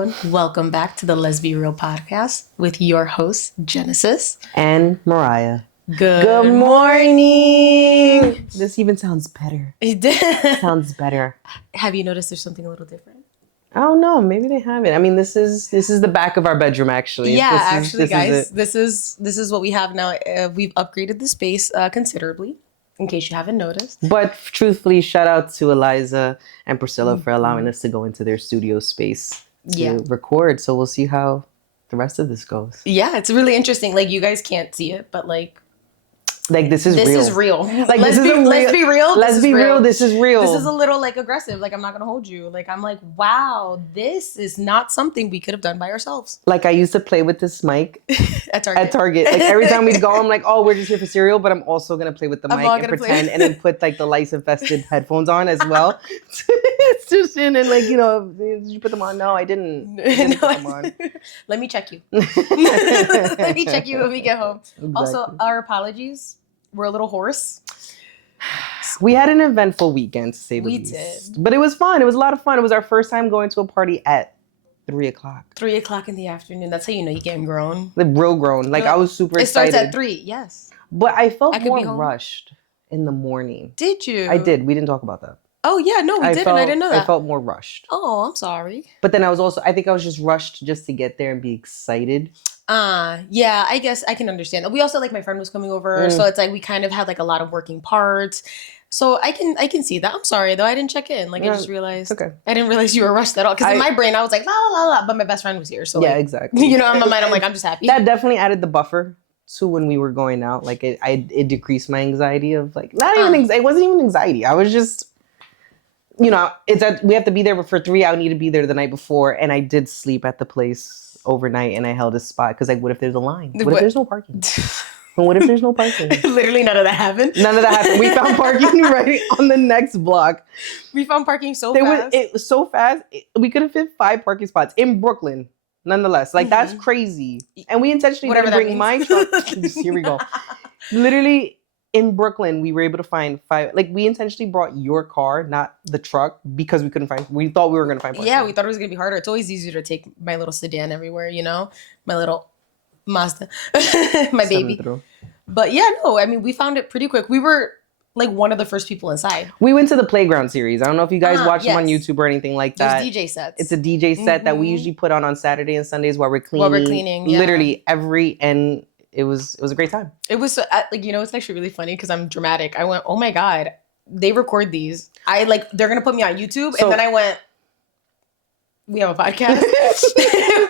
everyone. Welcome back to the LesBi Real podcast with your hosts, Genesis and Mariah. Good morning. This even sounds better. It did. Sounds better. Have you noticed there's something a little different? I don't know. Maybe they haven't. I mean, this is the back of our bedroom, actually. Yeah, guys, this is what we have now. We've upgraded the space considerably, in case you haven't noticed. But truthfully, shout out to Eliza and Priscilla for allowing us to go into their studio space to record. So we'll see how the rest of this goes. Yeah, it's really interesting. Like, you guys can't see it, but this is real. Like, let's be real. Let's be real. This is real. This is a little aggressive. Like, I'm not gonna hold you. Like, I'm like, wow, this is not something we could have done by ourselves. Like, I used to play with this mic at Target. Like, every time we'd go, I'm like, oh, we're just here for cereal, but I'm also gonna play with the mic and pretend, and then put the lice infested headphones on as well. It's just in and did you put them on? No, I didn't. Put them on. Let me check you. Let me check you when we get home. Exactly. Also, our apologies. We're a little hoarse. We had an eventful weekend, to say the least. We did. But it was fun. It was a lot of fun. It was our first time going to a party at 3 o'clock. 3 o'clock in the afternoon. That's how you know you're getting grown. Like, real grown. Like, I was super excited. It starts at 3, yes. But I felt more rushed in the morning. Did you? I did. We didn't talk about that. Oh, yeah. No, we didn't. I didn't know that. I felt more rushed. Oh, I'm sorry. But then I think I was just rushed just to get there and be excited. Yeah, I guess I can understand. We also, my friend was coming over, so it's we kind of had a lot of working parts. So I can see that. I'm sorry though, I didn't check in. I just realized. Okay. I didn't realize you were rushed at all. Because in my brain I was like la la la la, but my best friend was here. So yeah, exactly. In my mind I'm I'm just happy. That definitely added the buffer to when we were going out. It decreased my anxiety of not even anxiety. It wasn't even anxiety. I was just. We have to be there for 3. I need to be there the night before, and I did sleep at the place overnight, and I held a spot because what if there's a line? What if there's no parking? What if there's no parking? Literally none of that happened. None of that happened. We found parking right on the next block. We found parking so fast. It was so fast. We could have fit 5 parking spots in Brooklyn. Nonetheless, that's crazy. And we intentionally didn't bring my truck. Here we go. Literally. In Brooklyn, we were able to find 5. We intentionally brought your car, not the truck, because we couldn't find. We thought we were going to find parking. Yeah, we thought it was going to be harder. It's always easier to take my little sedan everywhere, my little Mazda, my baby. But yeah, no, we found it pretty quick. We were one of the first people inside. We went to the Playground series. I don't know if you guys watch them on YouTube or anything like that. There's DJ sets. It's a DJ set that we usually put on Saturday and Sundays while we're cleaning. Yeah. Literally and. It was a great time. It was it's actually really funny because I'm dramatic. I went, oh my God, they record these. They're gonna put me on YouTube, and then I went, we have a podcast.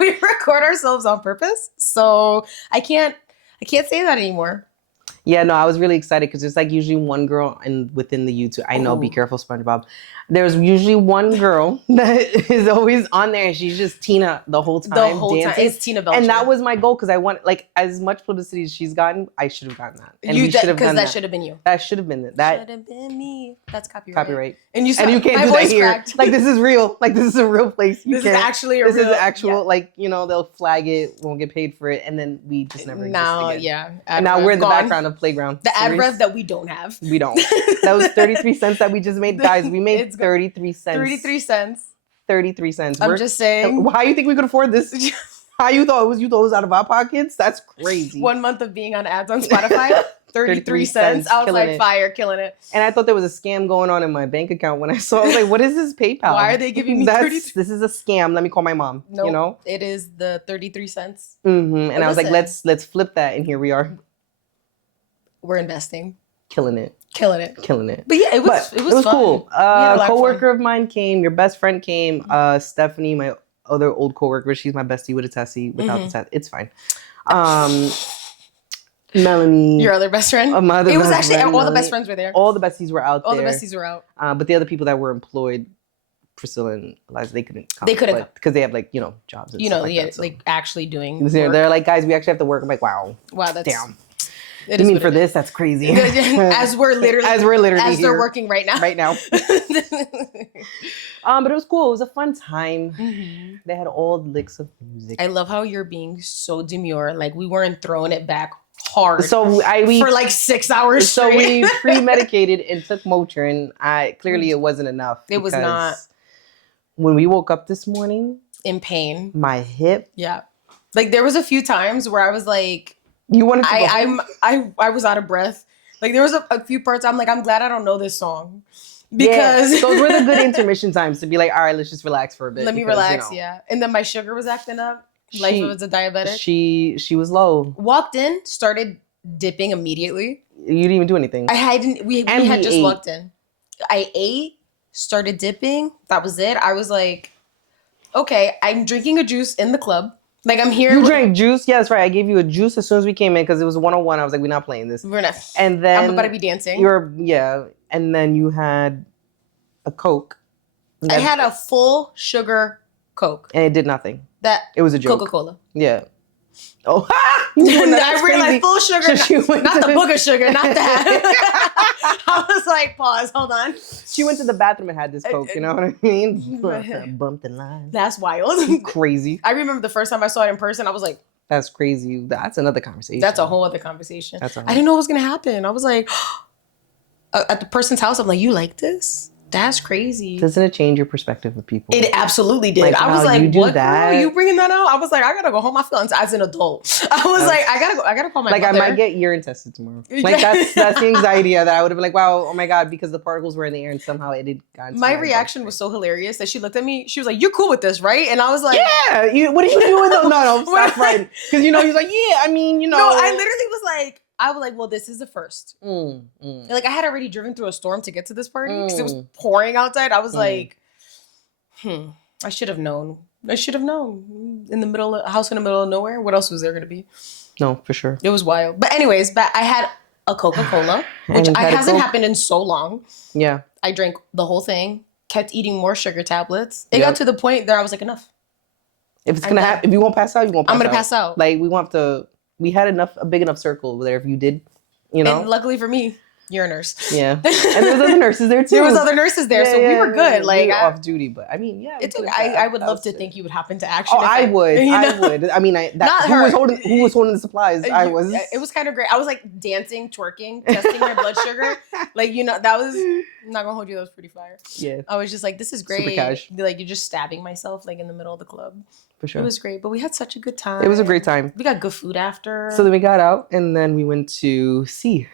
We record ourselves on purpose, so I can't say that anymore. Yeah, no, I was really excited because there's usually one girl within the YouTube. I know, be careful, SpongeBob. There's usually one girl that is always on there, and she's just Tina the whole time. The whole time. It's Tina Belcher. And that was my goal because I want as much publicity as she's gotten, I should have gotten that. And we should have done that. Because that should have been you. That should have been it. That should have been me. That's copyright. Copyright. And you can't do that here. This is real. This is a real place. This is actually This is actual. Yeah. They'll flag it. Won't get paid for it, and then we just never. Now, again. yeah. And now we're in the background of Playground. The ad rev that we don't have. We don't. That was 33 cents that we just made, guys. We made 33 cents. 33 cents. 33 cents. I'm just saying. How you think we could afford this? How you thought it was? You thought it was out of our pockets? That's crazy. 1 month of being on ads on Spotify. 33 cents. I was fire, killing it. And I thought there was a scam going on in my bank account when I saw. I was like, what is this PayPal? Why are they giving me 33? This is a scam. Let me call my mom. Nope, it is the 33 cents. Mm-hmm. And I was like, let's flip that, and here we are. We're investing. Killing it. But yeah, it was fun. Cool. A coworker of mine came. Your best friend came. Stephanie, my other old coworker. She's my bestie with a tessie. Without the test, it's fine. Melanie, your other best friend. My other it was best actually friend, all Melanie. the best friends were there. All the besties were out there. All the besties were out. But the other people that were employed, Priscilla and Eliza, they couldn't come. They couldn't because they have jobs. And stuff like that, so. Actually doing. They're like, guys, we actually have to work. I'm like, wow, that's damn. You mean for this? That's crazy. As we're literally here, they're working right now. But it was cool. It was a fun time. Mm-hmm. They had all licks of music. I love how you're being so demure. We weren't throwing it back hard. So we for 6 hours. So we pre-medicated and took Motrin. Clearly it wasn't enough. It was not. When we woke up this morning, in pain. My hip. Yeah. Like there was a few times where I was like, You wanted to go home? I was out of breath. Like there was a few parts I'm like, I'm glad I don't know this song. Because those were the good intermission times to be like, all right, let's just relax for a bit. Let me relax, yeah. And then my sugar was acting up. Life was a diabetic. She was low. Walked in, started dipping immediately. You didn't even do anything. We had just walked in. I ate, started dipping. That was it. I was like, okay, I'm drinking a juice in the club. Like I'm here. You drank juice? Yeah, that's right. I gave you a juice as soon as we came in because it was 101. I was like, we're not playing this. We're not. And then I'm about to be dancing. And then you had a Coke. I had a full sugar Coke. And it did nothing. It was a joke. Coca-Cola. Yeah. Oh, I realized full sugar, not the book of sugar, not that. I was like, pause, hold on. She went to the bathroom and had this Coke, you know what I mean? Bumped in line. That's wild. Crazy. I remember the first time I saw it in person, I was like, that's crazy. That's another conversation. That's a whole other conversation. I didn't know what was going to happen. I was like, at the person's house, I'm like, you like this? That's crazy. Doesn't it change your perspective of people? It absolutely did. I was like, what? Girl, you bringing that out? I was like, I gotta go home. I feel as an adult. I was like, I gotta call my mother. I might get urine tested tomorrow. Like that's the anxiety that I would have been like, wow, oh my God, because the particles were in the air and somehow it had gotten. My reaction was so hilarious that she looked at me. She was like, "You're cool with this, right?" And I was like, "Yeah." What are you doing though? No, stop right. Because he's like, "Yeah." I mean, No, I literally was like. I was like, well, this is the first. Like, I had already driven through a storm to get to this party because it was pouring outside. I was like, I should have known. In the middle of a house in the middle of nowhere. What else was there going to be? No, for sure. It was wild. But anyways, I had a Coca-Cola, which hasn't happened in so long. Yeah. I drank the whole thing, kept eating more sugar tablets. It got to the point that I was like, enough. If it's going to happen, if you won't pass out, you won't pass out. I'm going to pass out. Like, we had a big enough circle there if you did, And luckily for me, you're a nurse. Yeah. And there was other nurses there too. There was other nurses there, so we were good. Like we were off duty, but I mean, yeah. It's okay. I would love to think you would hop into action. Oh, I would. I would. I mean, who was holding the supplies? I was. It was kind of great. I was like dancing, twerking, testing my blood sugar. Like, that was, I'm not gonna hold you, that was pretty fire. Yeah. I was just like, this is great. Super cash. Like, you're just stabbing myself like in the middle of the club. For sure. It was great, but we had such a good time. It was a great time. We got good food after. So then we got out and then we went to Sea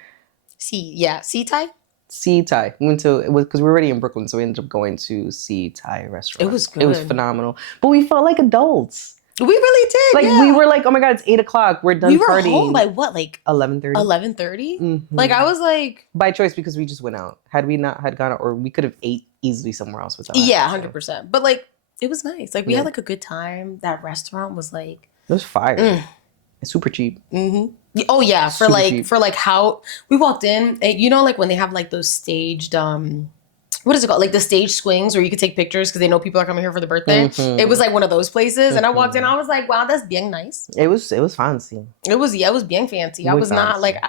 Thai? Sea Thai. We went to, because we were already in Brooklyn, so we ended up going to Sea Thai restaurant. It was good. It was phenomenal. But we felt like adults. We really did. Like we were like, oh my God, it's 8:00. We're done partying. We were home by what, like 11:30? 11:30? Mm-hmm. Like I was like, by choice because we just went out. Had we not had gone out, or we could have ate easily somewhere else without. Yeah, 100%. But like it was nice. Like we had like a good time. That restaurant was like, it was fire. It's super cheap. Mm-hmm. Oh yeah, for like how we walked in, like when they have like those staged what is it called? Like the stage swings where you could take pictures because they know people are coming here for the birthday. Mm-hmm. It was like one of those places, and I walked in, I was like, wow, that's bien nice. It was fancy. It was bien fancy. I was not like,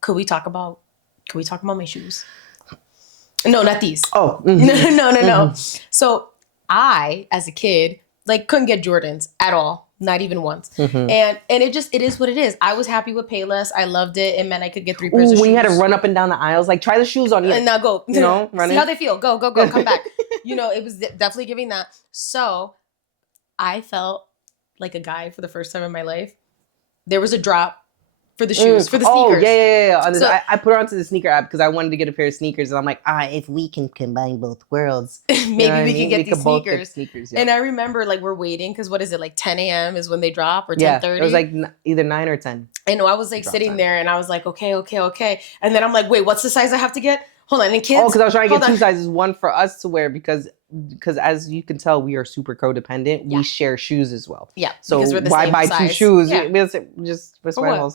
could we talk about my shoes? No, not these. Oh. No. Mm-hmm. So I, as a kid, like couldn't get Jordans at all. Not even once. Mm-hmm. And it is what it is. I was happy with Payless. I loved it. It meant I could get 3 pairs of shoes. When you had to run up and down the aisles, like try the shoes on you. And now go. Run See how they feel. Go, come back. It was definitely giving that. So I felt like a guy for the first time in my life. There was a drop for the shoes, for the sneakers. Oh, yeah. So, I put it onto the sneaker app because I wanted to get a pair of sneakers. And I'm like, if we can combine both worlds. Maybe we can get these both get sneakers. Yeah. And I remember like we're waiting because what is it, like 10 a.m. is when they drop or 10:30? Yeah, it was like either 9 or 10. I know, I was like sitting there and I was like, okay. And then I'm like, wait, what's the size I have to get? Hold on, and kids. Oh, because I was trying to get 2 sizes. One for us to wear because as you can tell, we are super codependent. Yeah. We share shoes as well. Yeah. So why buy size. 2 shoes? Yeah. Just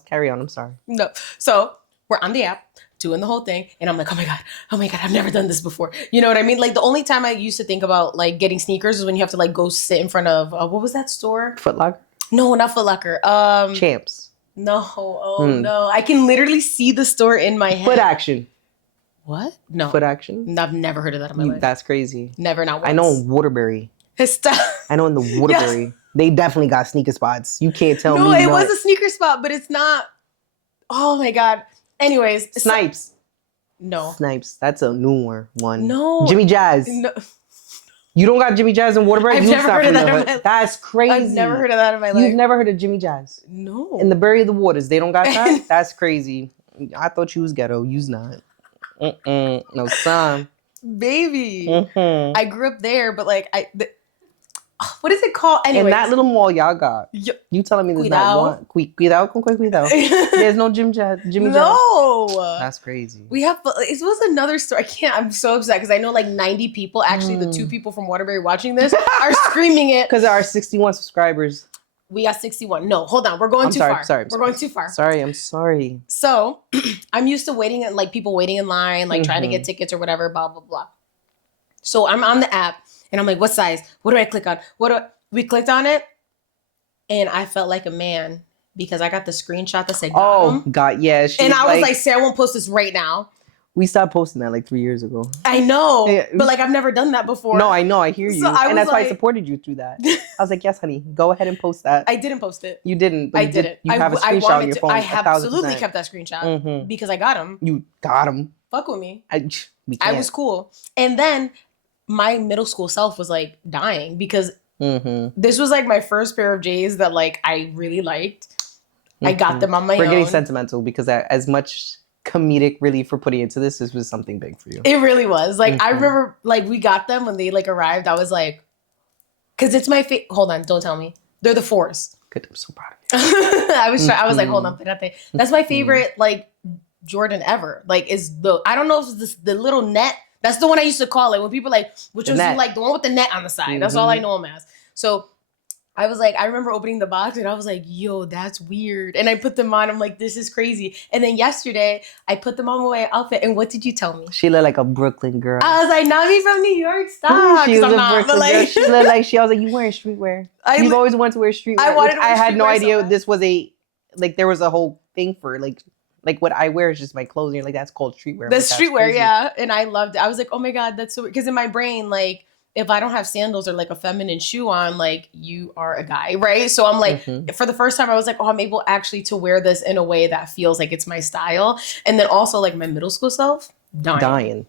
carry on. I'm sorry. No. So we're on the app doing the whole thing, and I'm like, oh my god, I've never done this before. You know what I mean? Like the only time I used to think about like getting sneakers is when you have to like go sit in front of what was that store? Foot Locker? No, not Foot Locker. Champs. No. No. I can literally see the store in my head. Foot Action. What? No. Foot Action? No, I've never heard of that in my life. That's crazy. Never, not once. I know in Waterbury. I know in the Waterbury. Yes. They definitely got sneaker spots. You can't tell me. No, it was a sneaker spot, but it's not. Oh my God. Anyways. Snipes. No. Snipes. That's a newer one. No. Jimmy Jazz. No. You don't got Jimmy Jazz and Waterbury? I've You never stop heard of from that the in hood. my life. That's crazy. I've never heard of that in my life. You've never heard of Jimmy Jazz? No. In the Bury of the Waters, they don't got that? That's crazy. I thought you was ghetto. You's not. No, son. Baby. Mm-hmm. I grew up there, but like, what is it called? Anyways. In that little mall y'all got. You telling me there's not one? Cuidado con cuidado. There's no Jimmy Jazz. No. That's crazy. We have, it was another story. I'm so upset because I know like 90 people, actually the 2 people from Waterbury watching this are screaming it. Because there are 61 subscribers. We got 61. No, hold on. We're going too far. We're going too far. I'm sorry. So I'm used to waiting at like people waiting in line, like trying to get tickets or whatever, blah, blah, blah. So I'm on the app and I'm like, what size? What do I click on? We clicked on it and I felt like a man because I got the screenshot that said, God, yeah. And I was like, Sarah won't post this right now. We stopped posting that like 3 years ago. I know, but like I've never done that before. No, I know, I hear you. So and that's why I supported you through that. I was like, yes, honey, go ahead and post that. I didn't post it. You didn't. But I didn't. You have a screenshot on your phone. I absolutely kept that screenshot because I got him. You got him. Fuck with me. I was cool. And then my middle school self was like dying because this was like my first pair of J's that like I really liked. I got them on my own. We're getting sentimental because as much comedic relief for putting into this was something big for you. It really was. Like I remember like we got them when they like arrived. I was like, because it's my hold on, don't tell me. They're the 4s. Good, I'm so proud of you. I was like, hold on, that's my favorite like Jordan ever. Like is I don't know if it's the little net. That's the one I used to call it when people like, which was like the one with the net on the side. That's all I know them as. So I was like, I remember opening the box and I was like, yo, that's weird. And I put them on. I'm like, this is crazy. And then yesterday, I put them on my outfit. And what did you tell me? She looked like a Brooklyn girl. I was like, Navi from New York, stop. She was a Brooklyn girl. She looked like, I was like, you wearing streetwear. You've always wanted to wear streetwear. I had no idea this was there was a whole thing for like what I wear is just my clothing. Like, that's called streetwear. That's streetwear, yeah. And I loved it. I was like, oh my God, that's so weird. Because in my brain, like, if I don't have sandals or like a feminine shoe on, like you are a guy, right? So I'm like, for the first time, I was like, oh, I'm able actually to wear this in a way that feels like it's my style. And then also like my middle school self, dying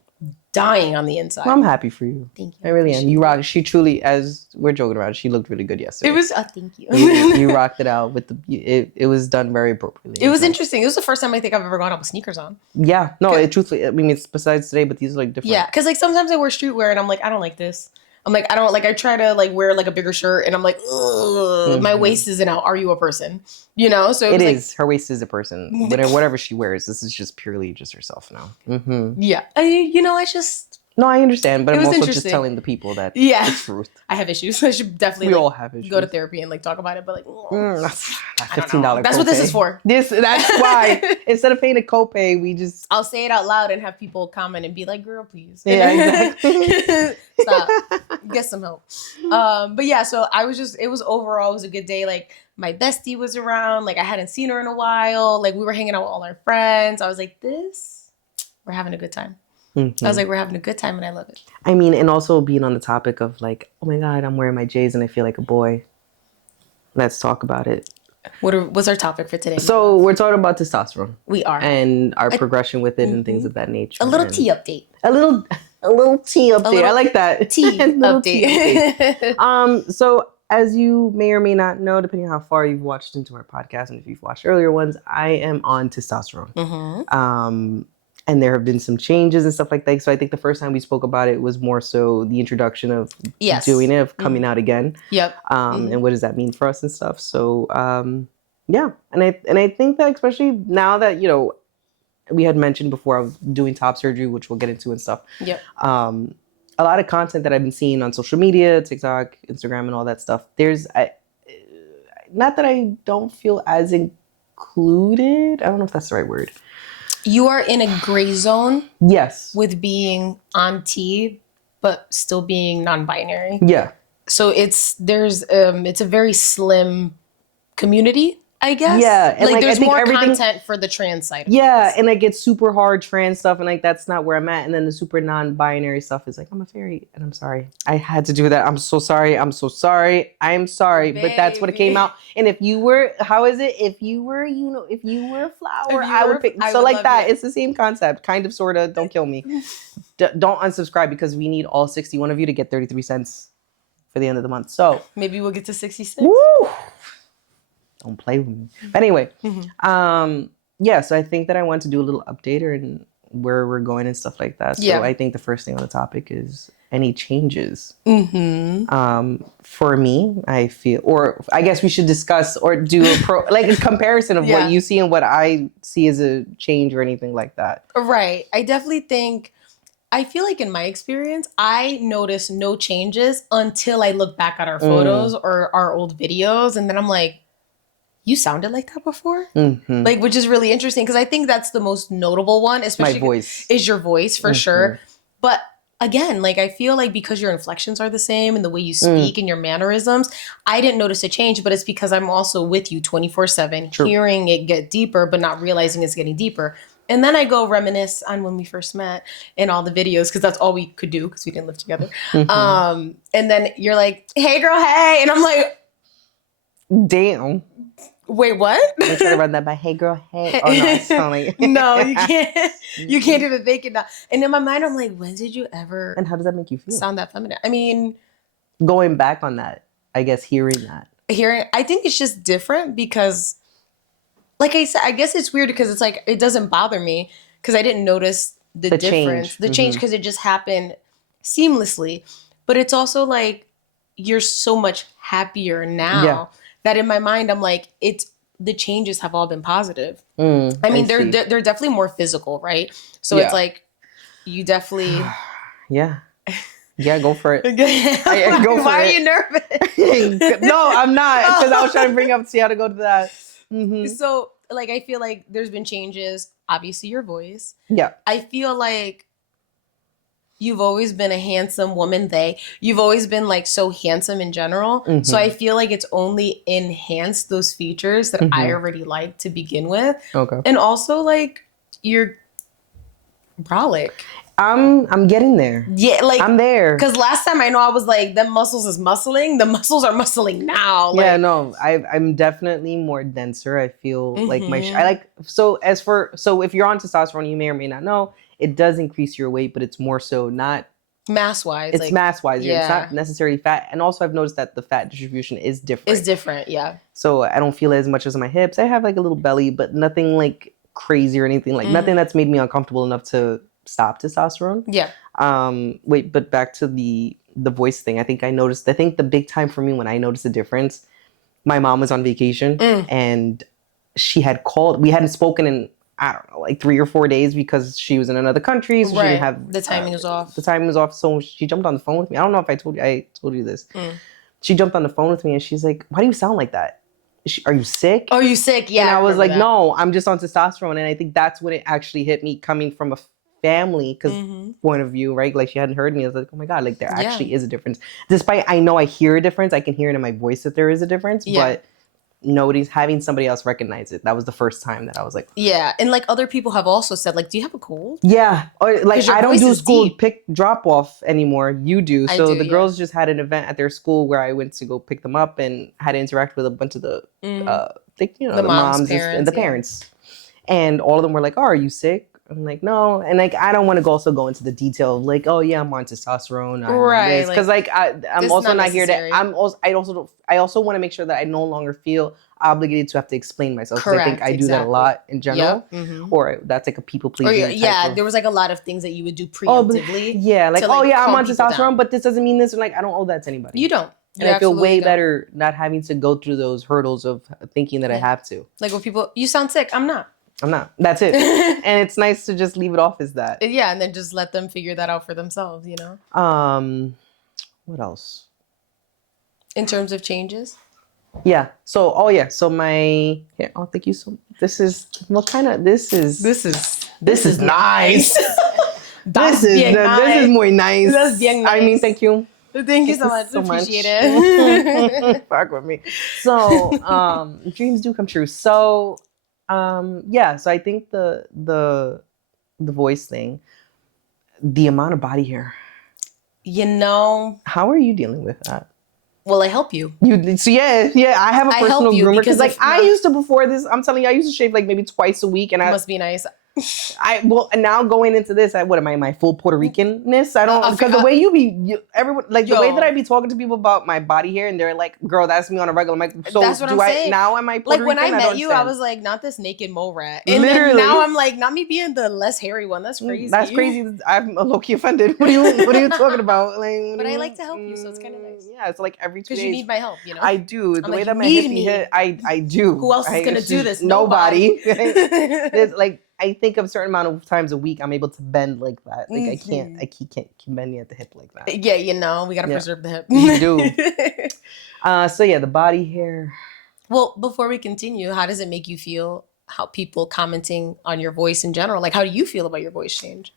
on the inside. Well, I'm happy for you. Thank you. I really am. You rock. She truly, as we're joking about it, she looked really good yesterday. It was, thank you. you rocked it out with it was done very appropriately. It was interesting. It was the first time I think I've ever gone out with sneakers on. Yeah. No, truthfully, I mean, it's besides today, but these are like different. Yeah. Cause like sometimes I wear streetwear and I'm like, I don't like this. I'm like, I don't like, I try to like wear like a bigger shirt and I'm like, my waist isn't out. Are you a person? You know? So it is. Her waist is a person. Whatever she wears, this is just purely just herself now. Yeah. I just. No, I understand, but I'm also just telling the people that the truth. I have issues. I should definitely we all have issues. Go to therapy and like talk about it, but like that's $15. That's what this is for. That's why instead of paying a copay, we just I'll say it out loud and have people comment and be like, "Girl, please." Yeah, exactly. Stop. Get some help. But yeah, so it was overall it was a good day. Like my bestie was around. Like I hadn't seen her in a while. Like we were hanging out with all our friends. I was like, we're having a good time. I was like, we're having a good time and I love it. I mean, and also being on the topic of like, oh my God, I'm wearing my J's and I feel like a boy. Let's talk about it. What's our topic for today? So we're talking about testosterone. We are. And our progression with it and things of that nature. A little tea update. A little tea update. I like that. Tea update. So as you may or may not know, depending on how far you've watched into our podcast and if you've watched earlier ones, I am on testosterone. And there have been some changes and stuff like that. So I think the first time we spoke about it was more so the introduction of doing it, of coming out again. Yep. And what does that mean for us and stuff. So yeah. And I think that especially now that, we had mentioned before I was doing top surgery, which we'll get into and stuff. Yep. A lot of content that I've been seeing on social media, TikTok, Instagram, and all that stuff. Not that I don't feel as included. I don't know if that's the right word. You are in a gray zone. Yes. With being on T, but still being non-binary. Yeah. So it's a very slim community, I guess. Yeah, and like like, I there's think more everything- content for the trans side. Yeah, and like it's super hard trans stuff, and like that's not where I'm at. And then the super non-binary stuff is like, I'm a fairy, and I'm sorry, I had to do that. I'm so sorry. I'm so sorry. I'm sorry, but that's what it came out. And if you were, how is it? If you were, if you were a flower, I would pick. So like that, it's the same concept, kind of, sort of. Don't kill me. Don't unsubscribe because we need all 61 of you to get 33 cents for the end of the month. So maybe we'll get to 66. Woo! Don't play with me. But anyway, yeah, so I think that I want to do a little update and where we're going and stuff like that. So I think the first thing on the topic is any changes. For me, I feel, or I guess we should discuss or do a comparison of what you see and what I see as a change or anything like that. Right. I definitely think, I feel like in my experience, I noticed no changes until I look back at our photos or our old videos. And then I'm like, you sounded like that before? Like, which is really interesting because I think that's the most notable one, especially my voice. Is your voice for sure. But again, like I feel like because your inflections are the same and the way you speak and your mannerisms, I didn't notice a change, but it's because I'm also with you 24/7, hearing it get deeper, but not realizing it's getting deeper. And then I go reminisce on when we first met in all the videos because that's all we could do because we didn't live together. And then you're like, hey girl, hey. And I'm like, damn. Wait, what? I'm trying to run that by hey girl, hey. Oh no, it's funny. No, you can't. You can't even think it now. And in my mind, I'm like, when did you ever And how does that make you feel? sound that feminine? I mean, going back on that, I guess hearing that. I think it's just different because, like I said, I guess it's weird because it's like, it doesn't bother me because I didn't notice the difference. The change because it just happened seamlessly. But it's also like, you're so much happier now that in my mind, I'm like, the changes have all been positive. I mean, they're definitely more physical, right? So it's like, you definitely... Yeah, go for it. Go for Why are you nervous? No, I'm not. Because I was trying to bring up, see how to go to that. So, like, I feel like there's been changes. Obviously, your voice. Yeah. I feel like you've always been a handsome woman. You've always been like so handsome in general. So I feel like it's only enhanced those features that I already liked to begin with. Okay. And also like you're brolic. I'm getting there. Yeah, like I'm there. Because last time I know I was like, them muscles is muscling. The muscles are muscling now. Like, yeah, no, I'm definitely more denser. I feel like so if you're on testosterone, you may or may not know, it does increase your weight, but it's more so not mass wise. It's mass wise. Yeah. It's not necessarily fat. And also I've noticed that the fat distribution is different. It's different, yeah. So I don't feel as much as my hips. I have like a little belly, but nothing like crazy or anything. Like nothing that's made me uncomfortable enough to stop testosterone. Yeah. Wait, but back to the voice thing. I think the big time for me when I noticed the difference, my mom was on vacation and she had called. We hadn't spoken in, I don't know, like 3 or 4 days because she was in another country. So she didn't have the timing was off. The timing was off. So she jumped on the phone with me. I don't know if I told you this. She jumped on the phone with me and she's like, "Why do you sound like that? Are you sick? Are you sick?" Yeah. And I was like, "No, I'm just on testosterone." And I think that's when it actually hit me, coming from a family point of view, right? Like she hadn't heard me. I was like, oh my God, like there actually is a difference. Despite I know I hear a difference, I can hear it in my voice that there is a difference, but having somebody else recognize it, that was the first time that I was like, yeah. And like other people have also said, like, do you have a cold? Yeah. Or like I don't do school drop off anymore. You do. So the girls just had an event at their school where I went to go pick them up and had to interact with a bunch of the the moms and the parents. And all of them were like, "Oh, are you sick?" I'm like, "No," and like I don't want to also go into the detail of like, "Oh yeah, I'm on testosterone," right? Because like I'm also not here to. I also want to make sure that I no longer feel obligated to have to explain myself. Correct. I think I do that a lot in general, or that's like a people pleasing. There was like a lot of things that you would do preemptively. I'm on testosterone, but this doesn't mean this. And like I don't owe that to anybody. You don't. And I feel way better not having to go through those hurdles of thinking that I have to. Like when people, you sound sick. I'm not. That's it. And it's nice to just leave it off as that. Yeah, and then just let them figure that out for themselves, you know? What else? In terms of changes? Yeah. So, thank you so. This is nice. This is muy nice. I mean, thank you. Thank you so much. So Appreciate it. Fuck with me. So, dreams do come true. So, yeah. So I think the voice thing, the amount of body hair. You know, How are you dealing with that? well, I help you. So yeah. I have a personal groomer because like I used to before this. I'm telling you, I used to shave like maybe twice a week, and I must be nice. And now going into this, what am I? My full Puerto Rican-ness? I don't because the way everyone like the way that I be talking to people about my body hair, and they're like, "Girl, that's me on a regular." I'm like, so that's what I'm saying. Now am I Puerto Rican? When I met you, I was like, not this naked mole rat, and then now I'm like, not me being the less hairy one. That's crazy. That's crazy. I'm low key offended. What are you talking about? Like, but I like to help you, so it's kind of nice. Yeah, it's like every 2 days. Because you need my help, you know. I do. The way that my hippie hit, I do. Who else is gonna do this? Nobody. There's like. I think of a certain amount of times a week, I'm able to bend like that. Like I can't keep bending at the hip like that. Yeah, you know, we gotta preserve the hip. You do. So yeah, the body hair. Well, before we continue, how does it make you feel? How people commenting on your voice in general? Like, how do you feel about your voice change?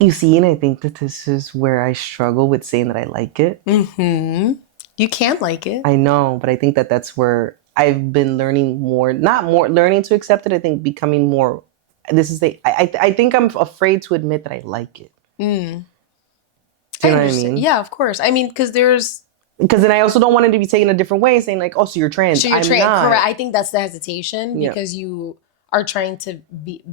You see, and I think that this is where I struggle with saying that I like it. Mm-hmm. You can like it. I know, but I think that that's where I've been learning more, not more learning to accept it. I think becoming more, I think I'm afraid to admit that I like it. Mm. Do you know what I mean? Yeah, of course. I mean, because then I also don't want it to be taken a different way, saying like, oh, so you're trans. So you're trans. Not. Correct. I think that's the hesitation because you are trying to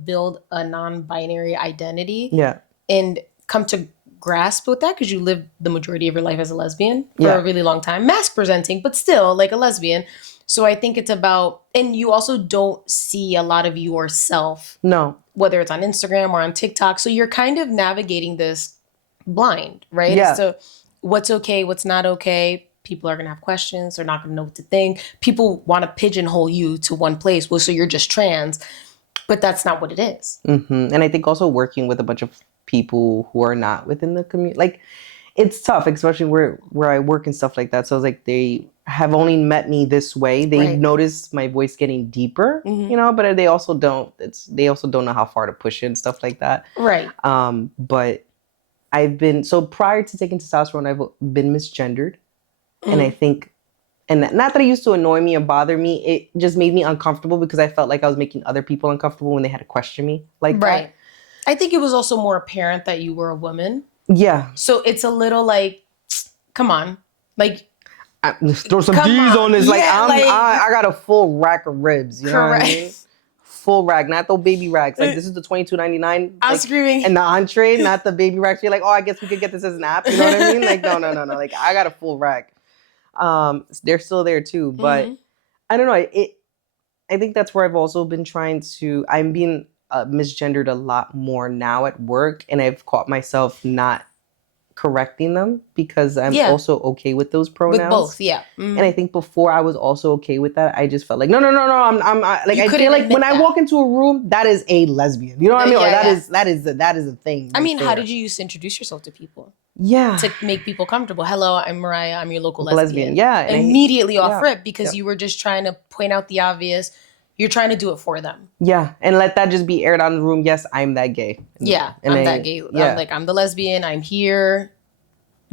build a non-binary identity. Yeah. And come to grasp with that because you lived the majority of your life as a lesbian for a really long time, mask presenting, but still like a lesbian. So I think it's about, and you also don't see a lot of yourself. No. Whether it's on Instagram or on TikTok. So you're kind of navigating this blind, right? Yeah. So what's okay, what's not okay. People are going to have questions. They're not going to know what to think. People want to pigeonhole you to one place. Well, so you're just trans, but that's not what it is. Mm-hmm. And I think also working with a bunch of people who are not within the community, like it's tough, especially where I work and stuff like that. So it's like they have only met me this way. They notice my voice getting deeper, you know, but they also don't know how far to push it and stuff like that. Right. But so prior to taking testosterone, I've been misgendered. And I think, and not that it used to annoy me or bother me, it just made me uncomfortable because I felt like I was making other people uncomfortable when they had to question me like that. I think it was also more apparent that you were a woman. Yeah. So it's a little like, come on, like, throw some D's on this. Like, I got a full rack of ribs. You know what I mean? Full rack, not those baby racks. Like, this is the $22.99. I was screaming. And the entree, not the baby racks. You're like, oh, I guess we could get this as an app. You know what I mean? Like, no. Like, I got a full rack. They're still there too, but I don't know. I think that's where I've also been I'm being misgendered a lot more now at work, and I've caught myself not correcting them because I'm also okay with those pronouns. With both, yeah. Mm-hmm. And I think before I was also okay with that. I just felt like no. I feel like when I walk into a room, that is a lesbian. You know what I mean? Or that is a thing. I mean, how did you used to introduce yourself to people? Yeah. To make people comfortable. Hello, I'm Mariah. I'm your local lesbian. Yeah. Immediately off rip because you were just trying to point out the obvious. You're trying to do it for them. Yeah. And let that just be aired out in the room. Yes, I'm that gay. Yeah. I'm that gay. Yeah. I'm the lesbian. I'm here.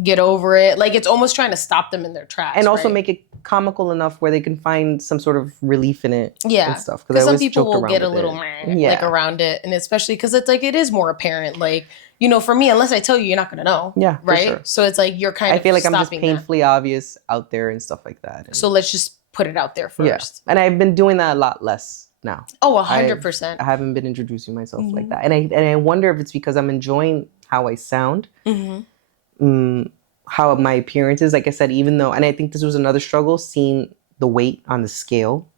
Get over it. Like, it's almost trying to stop them in their tracks. And also make it comical enough where they can find some sort of relief in it. Yeah. And stuff. Because some people will get a little like around it. And especially because it's like, it is more apparent. Like, you know, for me, unless I tell you, you're not going to know. Yeah. Right. Sure. So it's like, you're kind of I feel like I'm just painfully obvious out there and stuff like that. And so let's just put it out there first. Yeah. And I've been doing that a lot less now. Oh, 100%. I haven't been introducing myself like that. And I wonder if it's because I'm enjoying how I sound. How my appearance is. Like I said, even though, and I think this was another struggle, seeing the weight on the scale.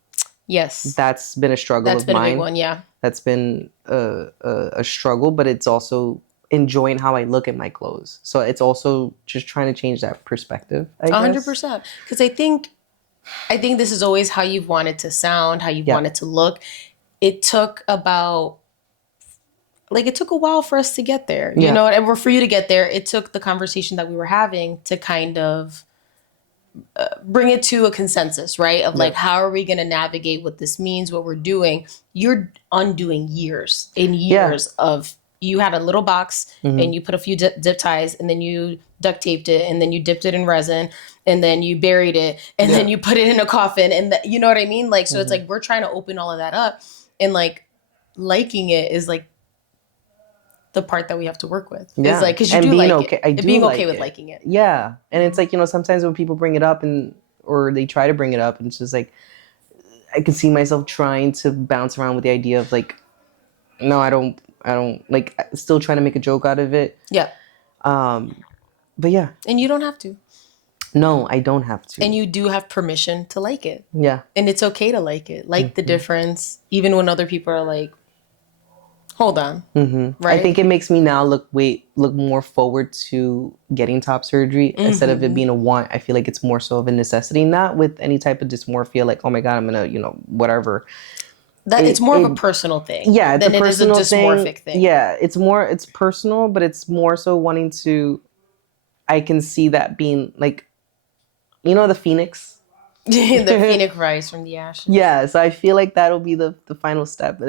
Yes. That's been a struggle of mine. That's been a big one, yeah. That's been a struggle, but it's also enjoying how I look at my clothes. So it's also just trying to change that perspective, I guess. 100%. Because I think this is always how you've wanted to sound, how you've wanted to look. It took a while for us to get there, you know, and for you to get there, it took the conversation that we were having to kind of bring it to a consensus, right? Of like, how are we going to navigate what this means, what we're doing? You're undoing years and years of you had a little box and you put a few zip ties and then you duct taped it and then you dipped it in resin and then you buried it and then you put it in a coffin and you know what I mean? Like, so it's like, we're trying to open all of that up and like liking it is like the part that we have to work with. Yeah. It's like, cause you and do being like okay, it. I do being okay with liking it. Yeah. And it's like, you know, sometimes when people bring it up or they try to bring it up and it's just like, I could see myself trying to bounce around with the idea of like, no, I don't like still trying to make a joke out of it. Yeah. But yeah. And you don't have to. No, I don't have to. And you do have permission to like it. Yeah. And it's okay to like it. Like the difference, even when other people are like, hold on. Right? I think it makes me now look more forward to getting top surgery instead of it being a want. I feel like it's more so of a necessity, not with any type of dysmorphia, like, oh my God, I'm going to, you know, whatever. That it's more of a personal thing. Yeah, it's than a personal it is a dysmorphic thing. Yeah, it's personal, but it's more so wanting to, I can see that being like, you know, the phoenix? The phoenix rise from the ashes. Yeah, so I feel like that'll be the final step.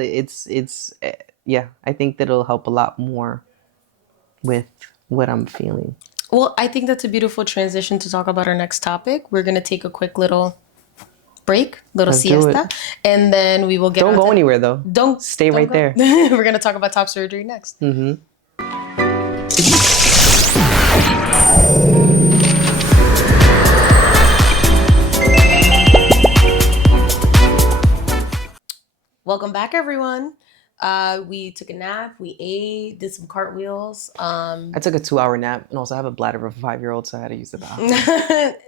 Yeah, I think that'll help a lot more with what I'm feeling. Well, I think that's a beautiful transition to talk about our next topic. We're going to take a quick little break, Let's siesta, and then we will get. Don't go anywhere though. Stay right there. We're gonna talk about top surgery next. Welcome back, everyone. We took a nap. We ate, did some cartwheels. I took a 2-hour nap, and also I have a bladder of a 5-year-old, so I had to use the bathroom.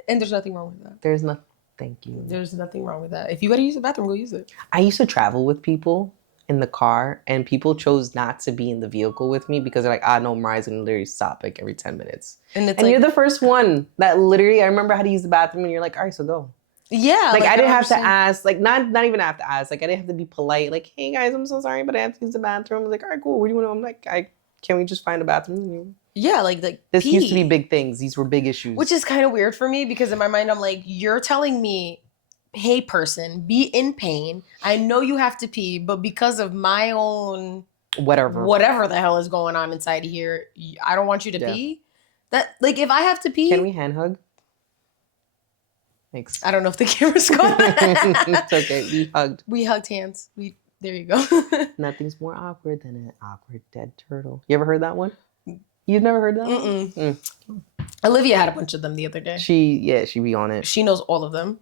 And there's nothing wrong with that. There's nothing. Thank you. There's nothing wrong with that. If you gotta use the bathroom, go use it. I used to travel with people in the car, and people chose not to be in the vehicle with me because they're like, no, Mariah's gonna literally stop like every 10 minutes. And like, you're the first one that literally, I remember how to use the bathroom, and you're like, all right, so go. Yeah. Like I didn't have to ask, like not even have to ask. Like I didn't have to be polite. Like, hey guys, I'm so sorry, but I have to use the bathroom. I was like, all right, cool. What do you want? I'm like, can we just find a bathroom? Yeah, like this used to be big things. These were big issues. Which is kind of weird for me because in my mind, I'm like, you're telling me, hey person, be in pain. I know you have to pee, but because of my own whatever the hell is going on inside here, I don't want you to pee. That like if I have to pee, can we hand hug? Thanks. I don't know if the camera's going. It's okay. We hugged hands. There you go. Nothing's more awkward than an awkward dead turtle. You ever heard that one? You've never heard that one? Olivia had a bunch of them the other day. She be on it. She knows all of them.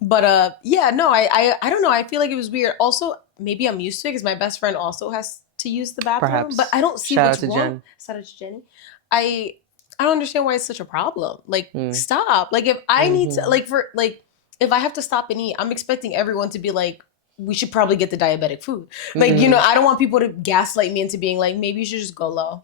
But I don't know. I feel like it was weird. Also, maybe I'm used to it because my best friend also has to use the bathroom. Perhaps. But I don't see what's wrong. Shout out to Jenny. I don't understand why it's such a problem. Like, stop. Like, if I need to, if I have to stop and eat, I'm expecting everyone to be like, we should probably get the diabetic food. Like, you know, I don't want people to gaslight me into being like, maybe you should just go low.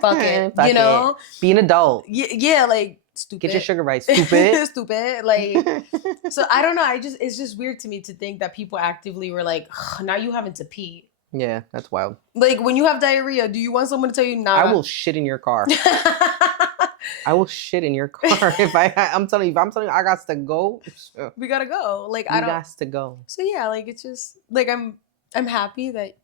Fuck it. You know? Be an adult. Yeah, like, stupid. Get your sugar right, stupid. Stupid. Like, so I don't know. It's just weird to me to think that people actively were like, now you having to pee. Yeah, that's wild. Like, when you have diarrhea, do you want someone to tell you, nah? I will shit in your car. I will shit in your car if I'm telling you, I got to go. We gotta go. Like, I got to go. So yeah, like it's just like I'm happy that